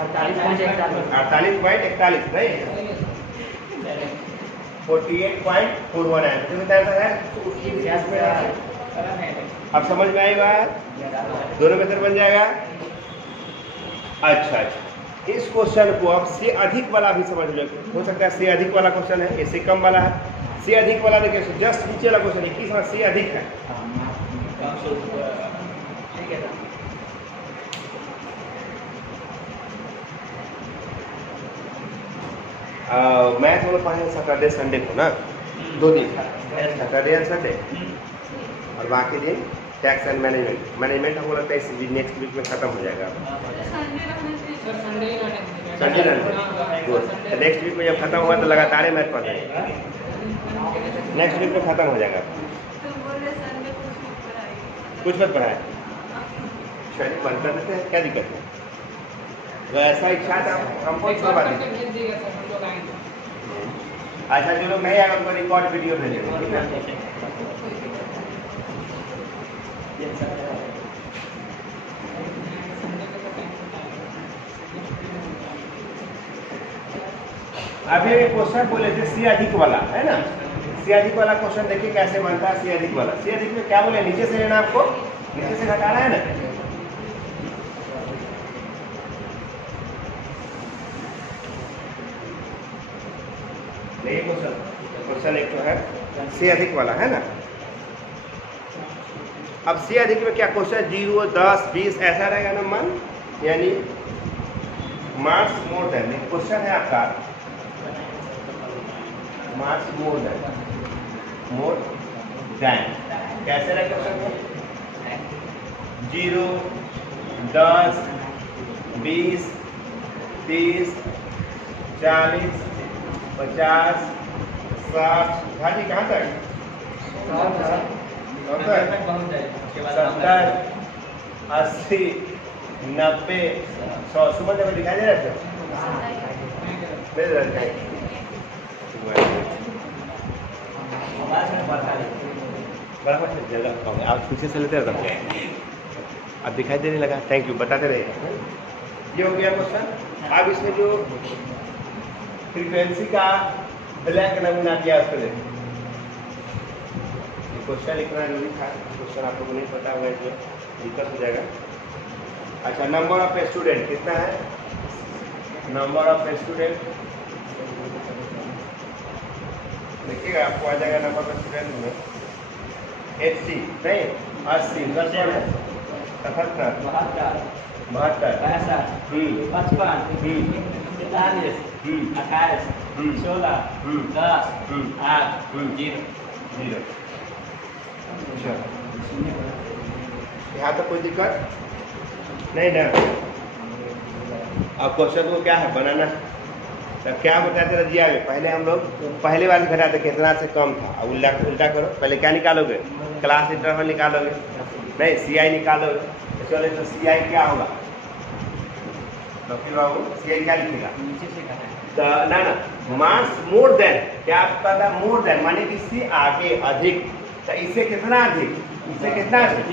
48.41 नहीं 48.41 है तो कितना है उसकी गैस में अब समझ में आएगा दोनों मेथड बन जाएगा। अच्छा अच्छा इस क्वेश्चन को अब से अधिक वाला भी समझ लो हो सकता है से अधिक वाला क्वेश्चन है इससे कम वाला है से अधिक वाला देखिए जस्ट नीचे वाला क्वेश्चन 21 में से अधिक है मैथ वाला पढ़े सैटरडे संडे को ना 2 दिन सैटरडे एंड संडे और बाकी दिन टैक्स एंड मैनेजमेंट हमको लगता है इस नेक्स्ट वीक में खत्म हो जाएगा संडे गुड। नेक्स्ट वीक में जब खत्म हुआ तो लगातार ही मैथ पढ़े नेक्स्ट वीक में खत्म हो जाएगा कुछ मत पढ़ाए चलिए बंद कर देते हैं क्या दिक्कत है तो ऐसा इच्छा था हमको छोड़वा दीजिए। अच्छा जो लोग नहीं आएगा उनको रिकॉर्ड वीडियो भेजेंगे अभी एक क्वेश्चन बोले थे सी अधिक वाला है ना सी अधिक वाला क्वेश्चन देखिए कैसे बनता है सी अधिक वाला। सी अधिक में क्या बोले नीचे से लेना आपको नीचे से घटाना है ना नहीं क्वेश्चन एक तो है सी अधिक वाला है ना। अब सी अधिक में क्या क्वेश्चन 0 10 20 ऐसा रहेगा ना मान यानी मार्क्स मोर देन क्वेश्चन है आपका मार्क्स मोर देन कैसे रहेगा क्वेश्चन 0 10 20 30 40 50 60 भाजी कहाँ तक 70 80 90 100 सुबह जब दिखाई दे रहा था बराबर जगह आप पीछे से लेते हैं अब दिखाई देने लगा, थैंक यू, बताते रहिए। ये हो गया क्वेश्चन। अब इसमें जो फ्रीक्वेंसी का ब्लैंक नमूना किया उसको देखो। क्वेश्चन लिखना जरूरी था, क्वेश्चन आप लोगों को नहीं पता होगा इसमें दिक्कत हो जाएगा। अच्छा, नंबर ऑफ स्टूडेंट कितना है? नंबर ऑफ स्टूडेंट देखिएगा, आपको आ जाएगा नंबर ऑफ स्टूडेंट में 80 नहीं 80 10 है 77 72 65 55 45 28 16 10 8 0 0। अच्छा, यहाँ तो कोई दिक्कत नहीं ना। अब क्वेश्चन को क्या है बनाना। तब क्या बताते रजिया में, पहले हम लोग पहले वाले घटाते कितना से कम था। अब उल्टा करो, पहले क्या निकालोगे? क्लास इंटरवल निकालोगे, नहीं CI निकालोगे। तो चलो, तो CI क्या होगा? तो फिर बाबू CI क्या लिखेगा? नीचे से कहा तो ना मास मोर देन, क्या आपका था? मोर देन माने कि इससे आगे अधिक। तो इससे कितना अधिक? इससे कितना अधिक?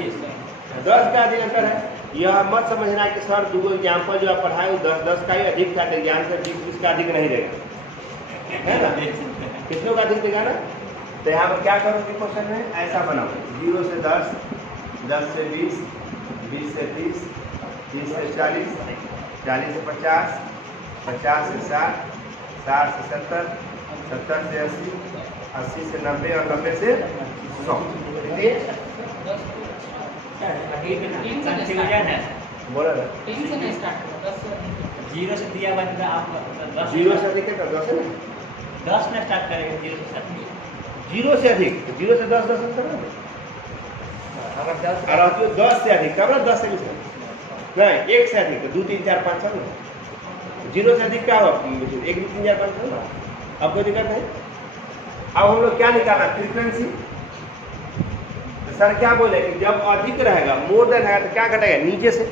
10 का अधिक अंतर है। यह मत समझना कि सर दो एग्जाम्पल जो आप पढ़ाए वो 10 का ही अधिक था, तो ज्ञान से 20 का अधिक नहीं देगा, है ना? कितनों का अधिक देगा ना? तो यहाँ पर क्या करोगे क्वेश्चन में? ऐसा बनाओ 0 से 10, 10 से 20, 20 से 30, 30 से 40, 40 से 50, 50 से 60, 60 से 70, 70 से 80, 80 से 90 और 90 से 100। कंफ्यूजन है। बोला ना, 0 से दिया हुआ है आप 10 0 से अधिक है तो 10 है ना? 10 में स्टार्ट करेंगे 0 से 0 से अधिक, 0 से 10 10 अंतर है। अगर 10 और आप 10 से अधिक कब ना 10 से नहीं 1 से अधिक तो 2 3 4 5 6 ना। 0 से अधिक क्या होगा? 1 2 3 4 5 6 ना। अब कोई दिक्कत नहीं। अब हम लोग क्या निकालना? फ्रीक्वेंसी। तो सर क्या बोले कि जब अधिक रहेगा, मोर देन है, तो क्या घटेगा? नीचे से,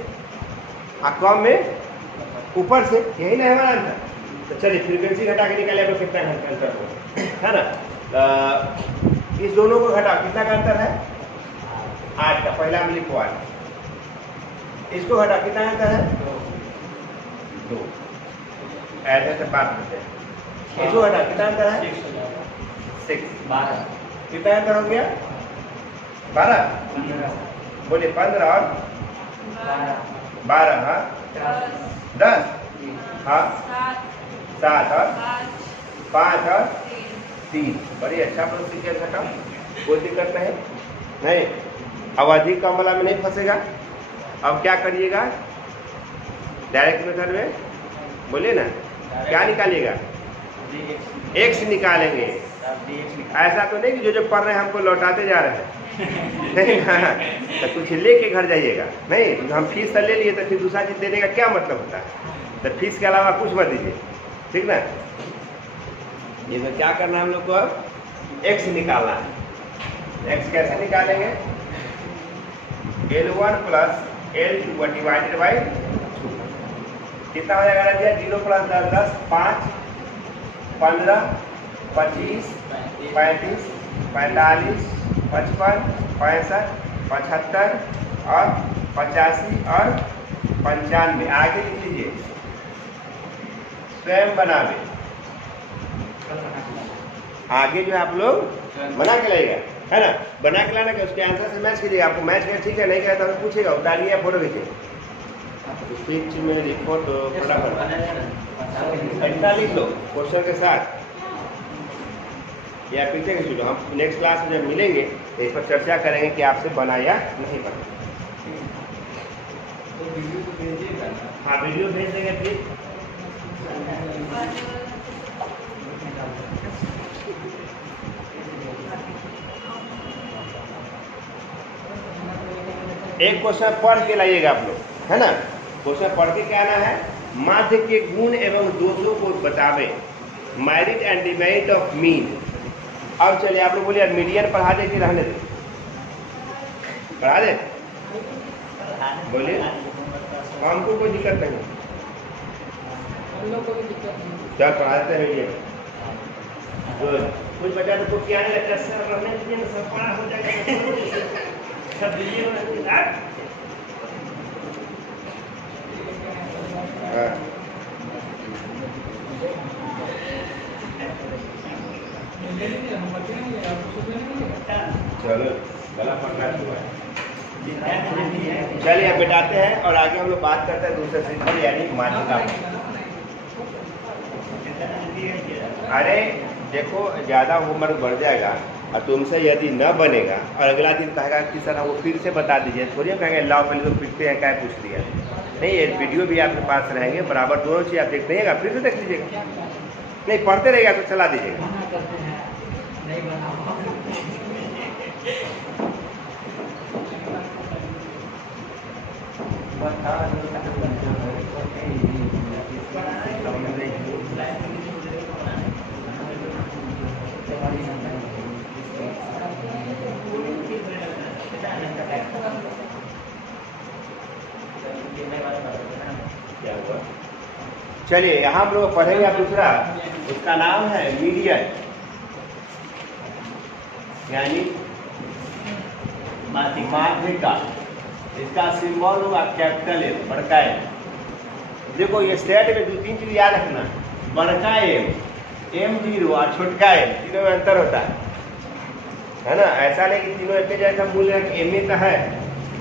और कम में ऊपर से। यही ना है हमारा आंसर। तो चलिए फ्रीक्वेंसी घटा के निकाले तो कितना अंतर हो, है ना? इस दोनों को घटा, कितना का अंतर है? 8 का। पहला में लिखो 8। इसको घटा, कितना अंतर है? 2। ऐसे से बात करते हैं। इसको घटा, कितना अंतर है? 6। 12 कितना अंतर हो गया? 12। बोलिए 15 और 12 हाँ 10 हाँ 7 और 5 और 3। बड़ी अच्छा प्रोसीजर घटा, कोई दिक्कत नहीं। अब अधिक कम वाला में नहीं फंसेगा। अब क्या करिएगा? डायरेक्ट मेथड में बोलिए ना, क्या निकालिएगा? x निकालेंगे। ऐसा तो नहीं कि जो पढ़ रहे हैं हमको लौटाते जा रहे हैं नहीं ना, तो कुछ लेके घर जाइएगा। नहीं, हम फीस से ले लिए तो फिर दूसरा चीज़ देने का क्या मतलब होता है? तो फीस के अलावा कुछ मत दीजिए, ठीक ना। ये तो क्या करना है हम लोग को? अब x निकालना है। x कैसे निकालेंगे? L1 plus L2 divided by 2। कितना हो जाएगा राजिया? 0 प्लस 10 10 5 15 25 35 45 55 65 75 और 85 और 95। आगे लिख लीजिए, स्वयं बनावे। आगे जो आप लोग बना के लाइएगा, है ना? बना के लाना, उसके आंसर से मैच कीजिएगा। आपको मैच कर ठीक है नहीं कहता तो पूछेगा, उतारिए या फोटो खींचिए। स्पीच में लिखो तो फटाफट इतना लिख लो क्वेश्चन के साथ, या पीछे खींच लो। हम नेक्स्ट क्लास में जब मिलेंगे तो इस पर चर्चा करेंगे कि आपसे बना या नहीं बना। हाँ, वीडियो भेज देंगे प्लीज। एक क्वेश्चन पढ़ के लाइएगा आप लोग, है ना? क्वेश्चन पढ़ के क्या आना है? माध्य के गुण एवं दोषों को बतावे, merit and demerit of mean. अब चलिए आप लोग बोलिए मीडियन पढ़ा दे कि रहने दे? पढ़ा दे, बोलिए। हमको कोई दिक्कत नहीं, चल पढ़ा देते हैं मीडियन। कुछ बच्चा तो क्या लगता है सर रहने दीजिए, सब पढ़ा हो जाएगा सब दीजिए। हाँ। चलो गला पकड़ा हुआ है। चलिए अब बिठाते हैं और आगे हम लोग बात करते हैं दूसरे सीट पर, यानी माध्यिका। अरे देखो, ज़्यादा होमवर्क बढ़ जाएगा और तुमसे यदि न बनेगा और अगला दिन कहेगा कि सर वो फिर से बता दीजिए, थोड़ी हम कहेंगे लाओ पहले तो पिटते हैं क्या पूछ दिया। नहीं, ये वीडियो भी आपके पास रहेंगे, बराबर दोनों चीज़ आप देखते रहिएगा, फिर से देख लीजिएगा। नहीं पढ़ते रहेगा तो चला दीजिएगा। क्या हुआ? चलिए यहाँ हम लोग पढ़ेंगे आप दूसरा, उसका नाम है मीडियन, यानी माध्यिका। इसका सिंबल होगा कैपिटल एम, बड़का एम। देखो ये स्टेट में 2-3 चीज याद रखना, बड़का एम, M0 और छोटका एम, तीनों में अंतर होता है ना। ऐसा नहीं कि तीनों एक जैसा मूल्य है कि M का है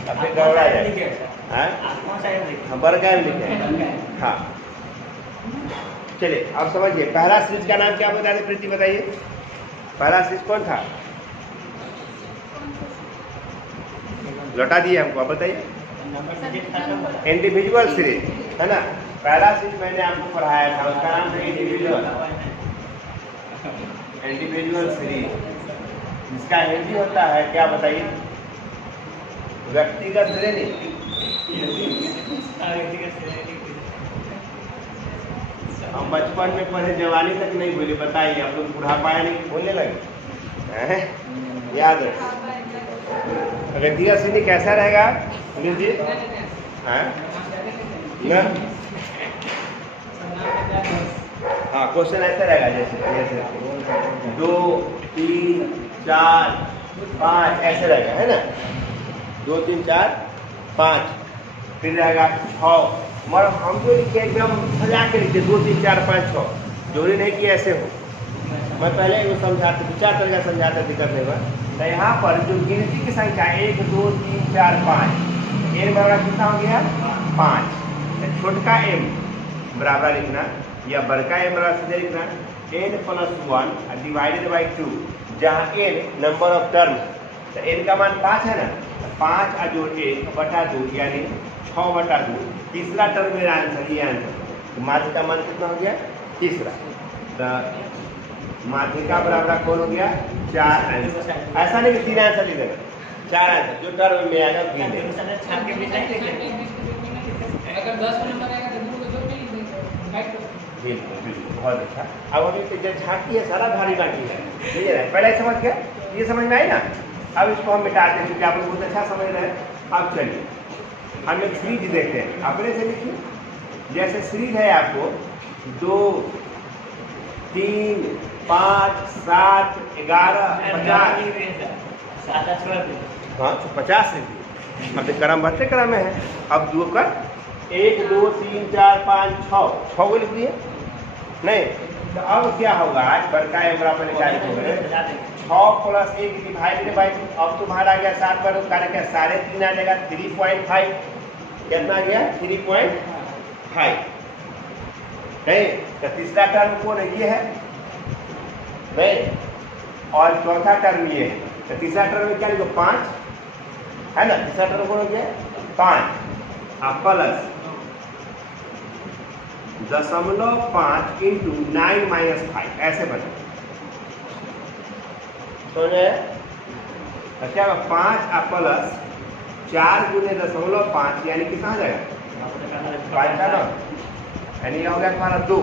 अब फिर गड़बड़ा जाए। हाँ, बड़का एम लिखे। हाँ चलिए अब समझिए, पहला सीरीज का नाम क्या बता दें प्रीति, बताइए पहला सीरीज कौन था? लौटा दिए हमको, अब बताइए। इंडिविजुअल सीरीज है ना, पहला सीरीज मैंने आपको पढ़ाया था, उसका नाम था इंडिविजुअल सीरीज। इसका हिंदी होता है क्या बताइए? व्यक्तिगत श्रेणी। हम बचपन में पढ़े, जवानी तक नहीं बोले, बताइए आप लोग बुढ़ापा नहीं बोलने लगे? याद रखिए व्यक्तिगत श्रेणी कैसा रहेगा जी? हाँ क्वेश्चन ऐसा रहेगा जैसे 2, 3, 4, 5 ऐसे रहेगा, है ना। 2, 3, 4, 5 फिर रहेगा 6। मगर हम जो लिखे एकदम सजा के लिखते 2, 3, 4, 5, 6, जरूरी नहीं कि ऐसे हो। मैं पहले वो समझाते, 4 तरह का समझाता, दिक्कत नहीं हुआ। तो यहाँ पर जो गिनती की संख्या 1, 2, 3, 4, 5, एन बराबर कितना हो गया? 5। छोटका एम बराबर लिखना या बड़का एम बराबर सीधे लिखना n+1 डिवाइडेड बाई 2, जहाँ n नंबर ऑफ टर्म, तो n का मान 5 है ना, 5 + 1/2 यानी 6/2। तीसरा टर्म मेरा आंसर, ये आंसर। तो माध्य का मान कितना हो गया? तीसरा। तो माध्यिका बराबर कौन हो गया? 4 आंसर। ऐसा नहीं कि 3 आंसर लिख देगा, 4 आंसर जो टर्म में आएगा अगर 10 नंबर आएगा तो बिल्कुल बिल्कुल, बहुत अच्छा। अब अभी जो झांकी है सारा भारी बाकी है, ठीक है, पहले समझ गया, ये समझ में आई ना। अब इसको हम मिटाते हैं क्योंकि आप लोग बहुत अच्छा समझ रहे हैं। अब चलिए हम एक सीरीज देखते हैं, अपने से लिखिए। जैसे सीरीज है आपको 2, 3, 5, 7, 11, 50। हाँ तो 50 लिखिए। अब क्रम बढ़ते क्रम में है। अब 2 का 1, 2, 3, 4, 5, 6 को लिख दिए नहीं। तो अब क्या होगा? बड़का एम बराबर निकाल 6 + 1 डिवाइडेड बाई 2। अब तो बाहर आ गया 7 पर कार्य क्या 3.5 आ जाएगा, 3.5 कितना गया? 3.5 नहीं। तो तीसरा टर्म कौन है? ये है नहीं, और चौथा टर्म ये है। तो तीसरा टर्म में क्या लिखो? 5 है ना। तीसरा टर्म कौन हो गया? 5 अब प्लस 0.5 × 9 - 5 ऐसे बना। तो क्या 5 और प्लस 4 × 0.5 यानी कितना आ जाएगा? 5 का ना, यानी हो गया तुम्हारा 2।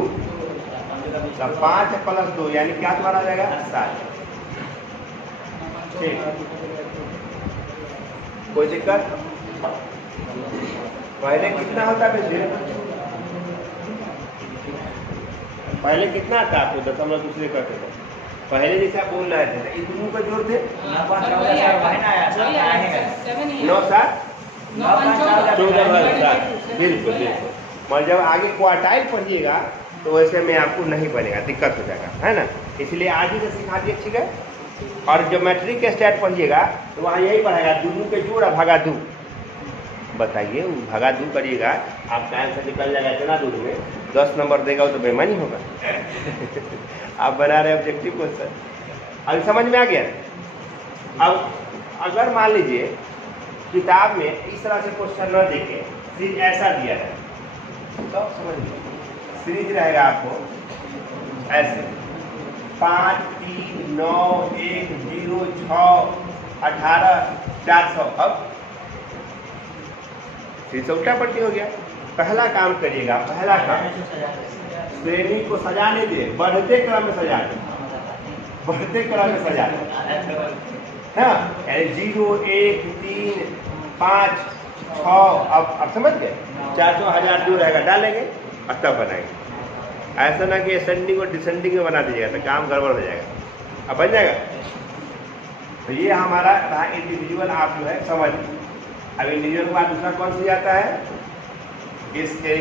5 + 2 यानी क्या तुम्हारा आ जाएगा? 7। ठीक, कोई दिक्कत? पहले कितना होता है बेटे? पहले कितना आता आपको? दशमलव दूसरे करते थे पहले, जैसे आप बोल रहे थे इतनों का जोड़ थे 9, 5, 14, 9, 7, 14, बिल्कुल बिल्कुल। मगर जब आगे क्वार्टाइल पढ़िएगा तो वैसे में आपको नहीं बनेगा, दिक्कत हो जाएगा, है ना। इसलिए आज ही से सिखा दिए, ठीक है। और ज्योमेट्री के स्टैट पढ़िएगा तो वहाँ यही पढ़ाएगा, दोनों के जोड़ और भागा दो। बताइए, वो भागा दो करिएगा, आपका आंसर निकल जाएगा इतना दूर में। 10 नंबर देगा वो तो बेईमानी होगा। आप बना रहे ऑब्जेक्टिव क्वेश्चन, अभी समझ में आ गया। अब अगर मान लीजिए किताब में इस तरह से क्वेश्चन न देखे, सीरीज ऐसा दिया है तो समझ लीजिए सीरीज रहेगा आपको ऐसे 5 3 9 1 0 6 18 400। अब सीरीज से उल्टा पट्टी हो गया। पहला काम करिएगा, पहला काम श्रेणी को सजाने दे, बढ़ते क्रम में सजा दे, बढ़ते क्रम में सजा दे, हाँ 0 1 3 5 6। अब समझ गए, 400 1000 जो रहेगा डालेंगे और तब बनाएंगे। ऐसा ना कि असेंडिंग और डिसेंडिंग में बना दीजिएगा तो काम गड़बड़ हो जाएगा। अब बन जाएगा। तो ये हमारा रहा इंडिविजुअल, आप जो है समझ। अब इंडिविजुअल के बाद दूसरा कौन सी जाता है, इसके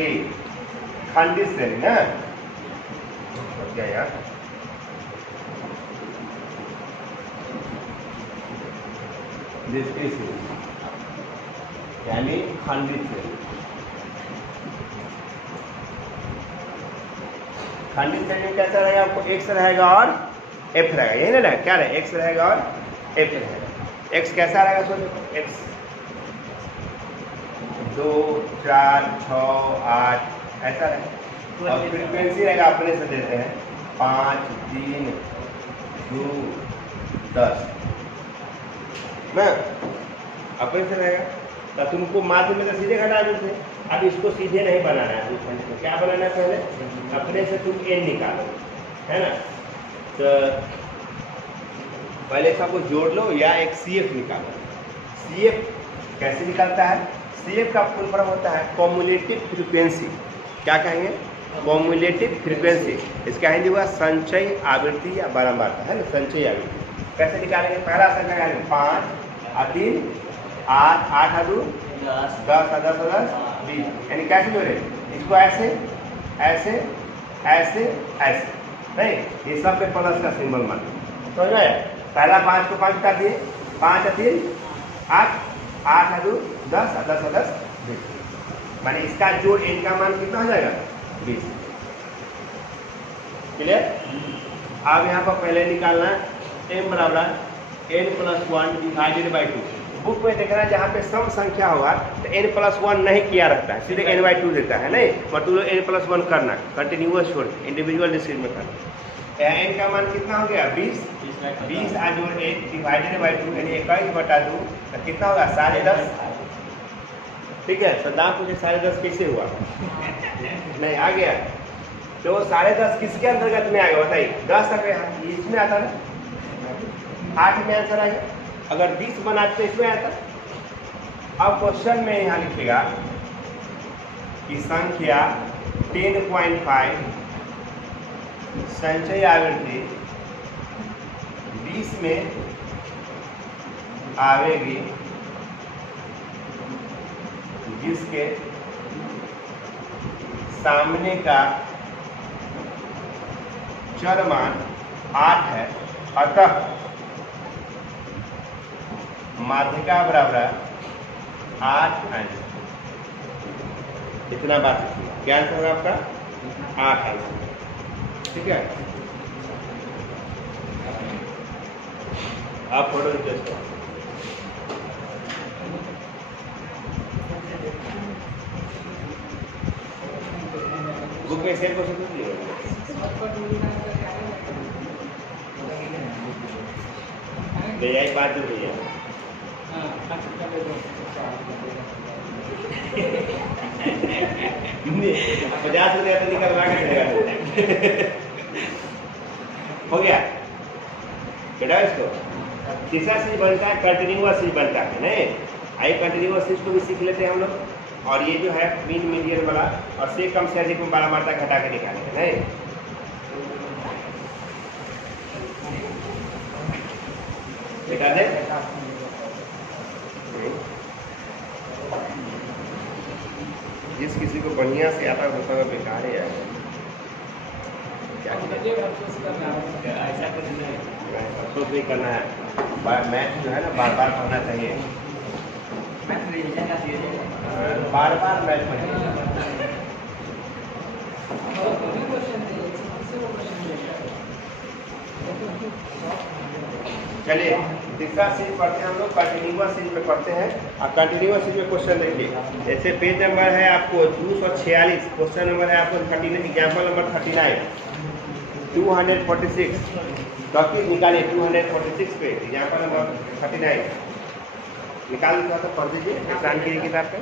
खंडित श्रेणी ना, क्या यार यानी खंडित श्रेणी। खंडित श्रेणी में कैसा रहेगा, आपको एक्स रहेगा और एफ रहेगा, यही ना रहेगा, क्या रहेगा, एक्स रहेगा और एफ रहेगा। एक्स कैसा रहेगा, सोचो एक्स 2 4 6 8 ऐसा रहेगा। और फ्रीक्वेंसी रहेगा, अपने से देते हैं 5 3 2 10 ना, अपने से रहेगा। तो तुमको माध्य में तो सीधे घटा देते, अब इसको सीधे नहीं बनाना है, तो क्या बनाना है, पहले अपने से तुम एन निकालो, है ना। तो पहले सबको जोड़ लो या एक सी एफ निकालो। सी एफ कैसे निकलता है, सी एफ का फुल फॉर्म होता है कॉम्युलेटिव फ्रीक्वेंसी। क्या कहेंगे, कॉम्युलेटिव फ्रीक्वेंसी। इसका हिंदी हुआ संचय आवृत्ति या बारंबारता, है ना, संचय आवृत्ति। कैसे निकालेंगे, पहला संख्या 5 और 3 8 8 और 2 10 और 10 और 10 20, यानी कैसे जोड़े, इसको ऐसे ऐसे ऐसे ऐसे, नहीं ये सब पे प्लस का सिंबल मान, तो है पहला 5 को 5 का दिए, 5 और 3 8 8 और 2 10 और 10 और 10 20, माने इसका जोड़ n का मान कितना हो जाएगा 20। क्लियर। अब यहाँ पर पहले निकालना m बराबर n+1 डिवाइडेड बाई 2। बुक में देखना जहाँ पे सम संख्या होगा तो n+1 नहीं किया रहता है, सीधे n/2 देता है, नहीं मतलब n+1 करना, कंटिन्यूअस छोड़ इंडिविजुअल डिस्क्रीट में करना। n का मान कितना हो गया 20 और जोड़ 1 डिवाइडेड बाई 2 यानी 21/2 तो कितना होगा 10.5। ठीक है, तो दाम पूछे 10.5 कैसे हुआ नहीं आ गया, तो 10.5 किसके अंतर्गत में आएगा बताइए, 10 तक इसमें आता ना, 8 में आंसर आएगा। अगर 20 बनाते तो इसमें आता। अब क्वेश्चन में यहाँ लिखेगा कि संख्या 10.5 संचय आवृत्ति 20 में आवेगी जिसके सामने का चर मान 8 है, अतः माध्यिका बराबर 8 आंसर। इतना बात है, क्या आंसर होगा आपका 8 आंसर। ठीक है, आप फोटो रिक्वेस्ट करो। बुक में सेव कर सकते हैं, ले बात जो भैया 50 रुपया तो निकलवा के देगा। हो गया बेटा, इसको तीसरा चीज बनता है कंटिन्यूअस चीज बनता है, नहीं आई कंटिन्यूअस चीज को भी सीख लेते हैं हम लोग। और ये जो है मीन मीडियन वाला और से कम से अधिक में बारंबारता घटा के निकालेंगे, नहीं बेटा दे जिस किसी को बढ़िया से आता है तो बेकार है यार, क्या ऐसा कुछ नहीं। अफसोस नहीं करना है, मैथ जो है ना बार बार पढ़ना चाहिए, मैथ रिवीजन का सीरीज है। बार बार मैथ पढ़िए। चलिए तीसरा सीरीज पढ़ते हैं हम लोग, कंटिन्यूअस सीरीज में पढ़ते हैं। और कंटिन्यूअस सीरीज में क्वेश्चन देखिए, जैसे पेज नंबर है आपको 246, क्वेश्चन नंबर है आपको 39, एग्जाम्पल नंबर 39, 246 टॉपिक निकालिए। 246 पे एग्जाम्पल नंबर 39 निकाल थोड़ा सा पढ़ दीजिए एग्जाम की किताब पे।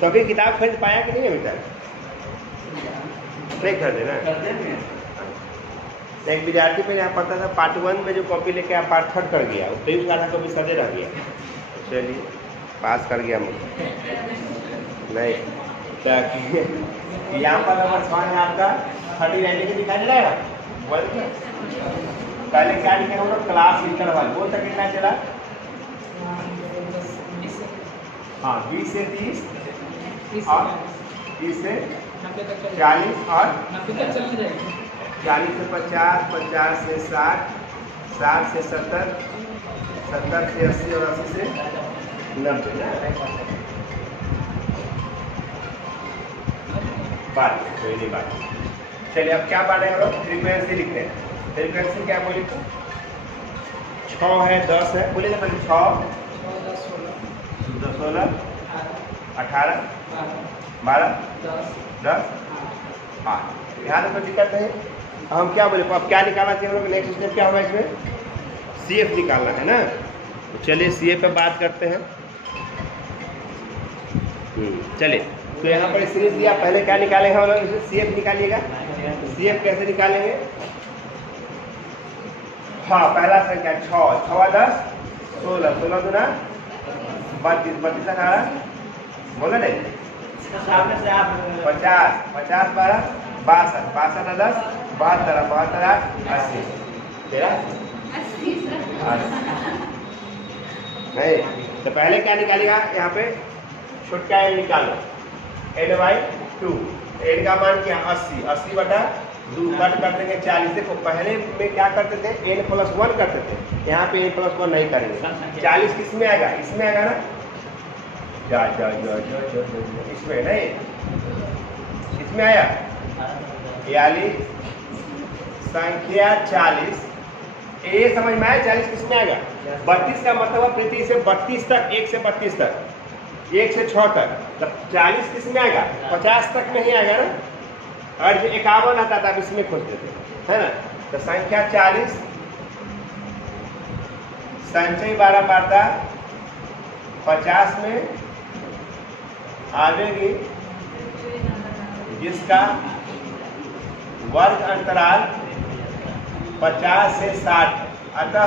तो अभी किताब खरीद पाया कि नहीं अभी तक? नहीं खरीदे ना? एक विद्यार्थी पे यहाँ पढ़ता था पार्ट 1 में जो कॉपी लेके आप पार्ट 3 कर गया, उससे उसका था कॉपी सजे रह गया। चलिए पास कर गया मुझे नहीं तो यहाँ पर नंबर 6 है आपका 39 के दिखाई दे रहा है। पहले क्या लिखे हम लोग? Class interval. वो तक कितना चला? हाँ 20 से 30 और 30 से 40 और 40 से 50, 50 से 60, 60 से 70, 70 से 80 और 80 से 90 बात कोई नहीं बात। चलिए अब क्या बात है हम लोग? फ्रीक्वेंसी लिखते हैं। फ्रीक्वेंसी क्या बोली? 6 है, 10 है, बोलिए ना पहले 6, 16, 18, 12, 10, 8। यहाँ तो कोई दिक्कत नहीं। हम क्या बोले? अब क्या निकालना चाहिए हम लोग? नेक्स्ट स्टेप क्या होगा इसमें? CF निकालना है ना। तो चलिए CF पे बात करते हैं। चलिए तो यहाँ पर सीरीज दिया, पहले क्या निकालेंगे हम लोग? इसमें CF निकालिएगा। CF कैसे निकालेंगे? हाँ पहला संख्या 6, 6 10, 16, 16 दूना 32, 32 18, बोला नहीं? 50, 50 12, 62, 62 10, 72, 72 80, तेरा 80 नहीं। तो पहले क्या निकालेगा? यहाँ पे छोटका n निकालो, n/2। n का मान क्या? 80, 80 बटा 2 कट कर देंगे 40। देखो पहले में क्या करते थे? n+1 करते थे, यहाँ पे n+1 नहीं करेंगे। 40 किस में आएगा? इसमें आएगा ना। जा इसमें नहीं, इसमें आया 42 संख्या 40। ये समझ में आया? 40 किस में आएगा? 32 का मतलब प्रीति से 32 तक, 1 से 32 तक, 1 से 6 तक। तब 40 किस में आएगा? 50 तक में ही आएगा ना। और जो 51 आता था इसमें खोज देते है ना। तो संख्या 40 संचय 12 बारता 50 में आवेगी, जिसका वर्ग अंतराल 50 से 60। अतः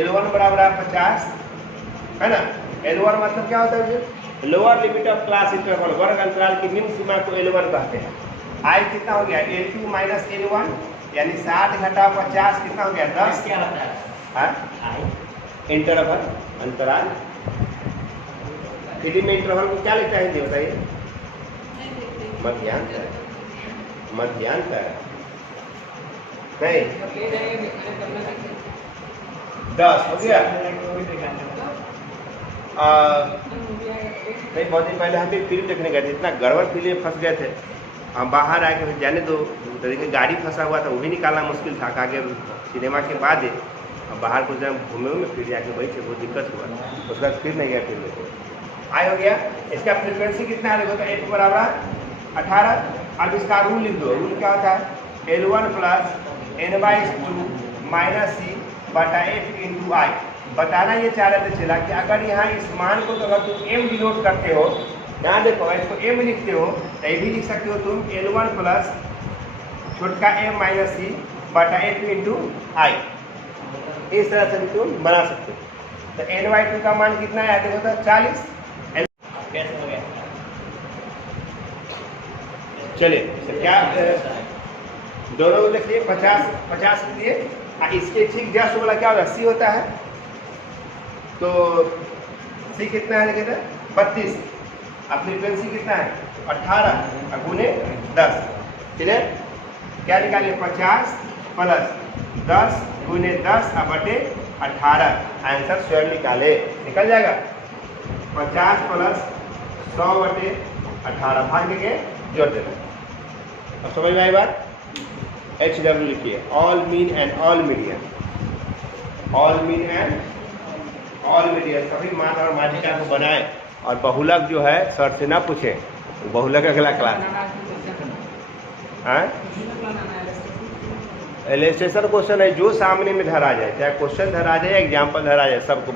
L1 बराबर 50 है ना। L1 मतलब क्या होता है? Lower limit of class interval, वर्ग अंतराल की निम्न सीमा को L1 कहते हैं। I कितना हो गया? L2 माइनस L1, यानी 60 घटा 50 कितना हो गया? 10। क्या होता है? हाँ इंटरवल, अंतराल। हिंदी में इंटरवल को क्या लिखता है? हिंदी बताइए। मध्यांतर, मध्यांतर नहीं। 10 हो गया। नहीं बहुत दिन पहले हम भी फिल्म देखने गए थे, इतना गड़बड़ फिल्म में फंस गए थे। हम बाहर आके फिर जाने दो, देखिए गाड़ी फंसा हुआ था, वो भी निकालना मुश्किल था। आगे सिनेमा के बाद बाहर कुछ जब घूमे में फिर जाके बैठे, बहुत दिक्कत हुआ। उसके बाद फिर नहीं गया फिल्म देखो। आय हो गया। इसका फ्रिक्वेंसी कितना है? देखो तो 1 बराबर 18। अब इसका रूल लिख दो। रूल क्या होता है? L1 plus n/2 minus C बटा F इंटू I। बताना ये चाह रहे थे चला कि अगर यहाँ इस मान को तो अगर तुम m डिनोट करते हो, यहाँ देखो इसको m लिखते हो, तो ये भी लिख सकते हो तुम L1 प्लस छोटका m माइनस C बटा F इंटू I। इस तरह से भी तुम बना सकते हो। तो n/2 का मान कितना है? देखो तो 40। चलिए तो क्या दोनों लिखिए 50 लिए। इसके ठीक जस्ट वाला क्या होगा? C होता है। तो C कितना है? देखिए 32। अब फ्रीक्वेंसी कितना है 18 गुने 10, ठीक है। क्या निकालिए 50 प्लस 10 गुने 10 बटे 18, आंसर स्वयं निकाले, निकल जाएगा 50 प्लस 100 बटे 18, भाग के जोड़ देना। अब समझ में आई बात। HW लिखिए, all mean and all median, all mean and all median सभी मान और माध्यिका को बनाए। और बहुलक जो है सर से ना पूछे, बहुलक अगला क्लास इलस्ट्रेशन क्वेश्चन है जो सामने में धरा जाए, चाहे क्वेश्चन धरा जाए एग्जाम्पल धरा जाए, सबको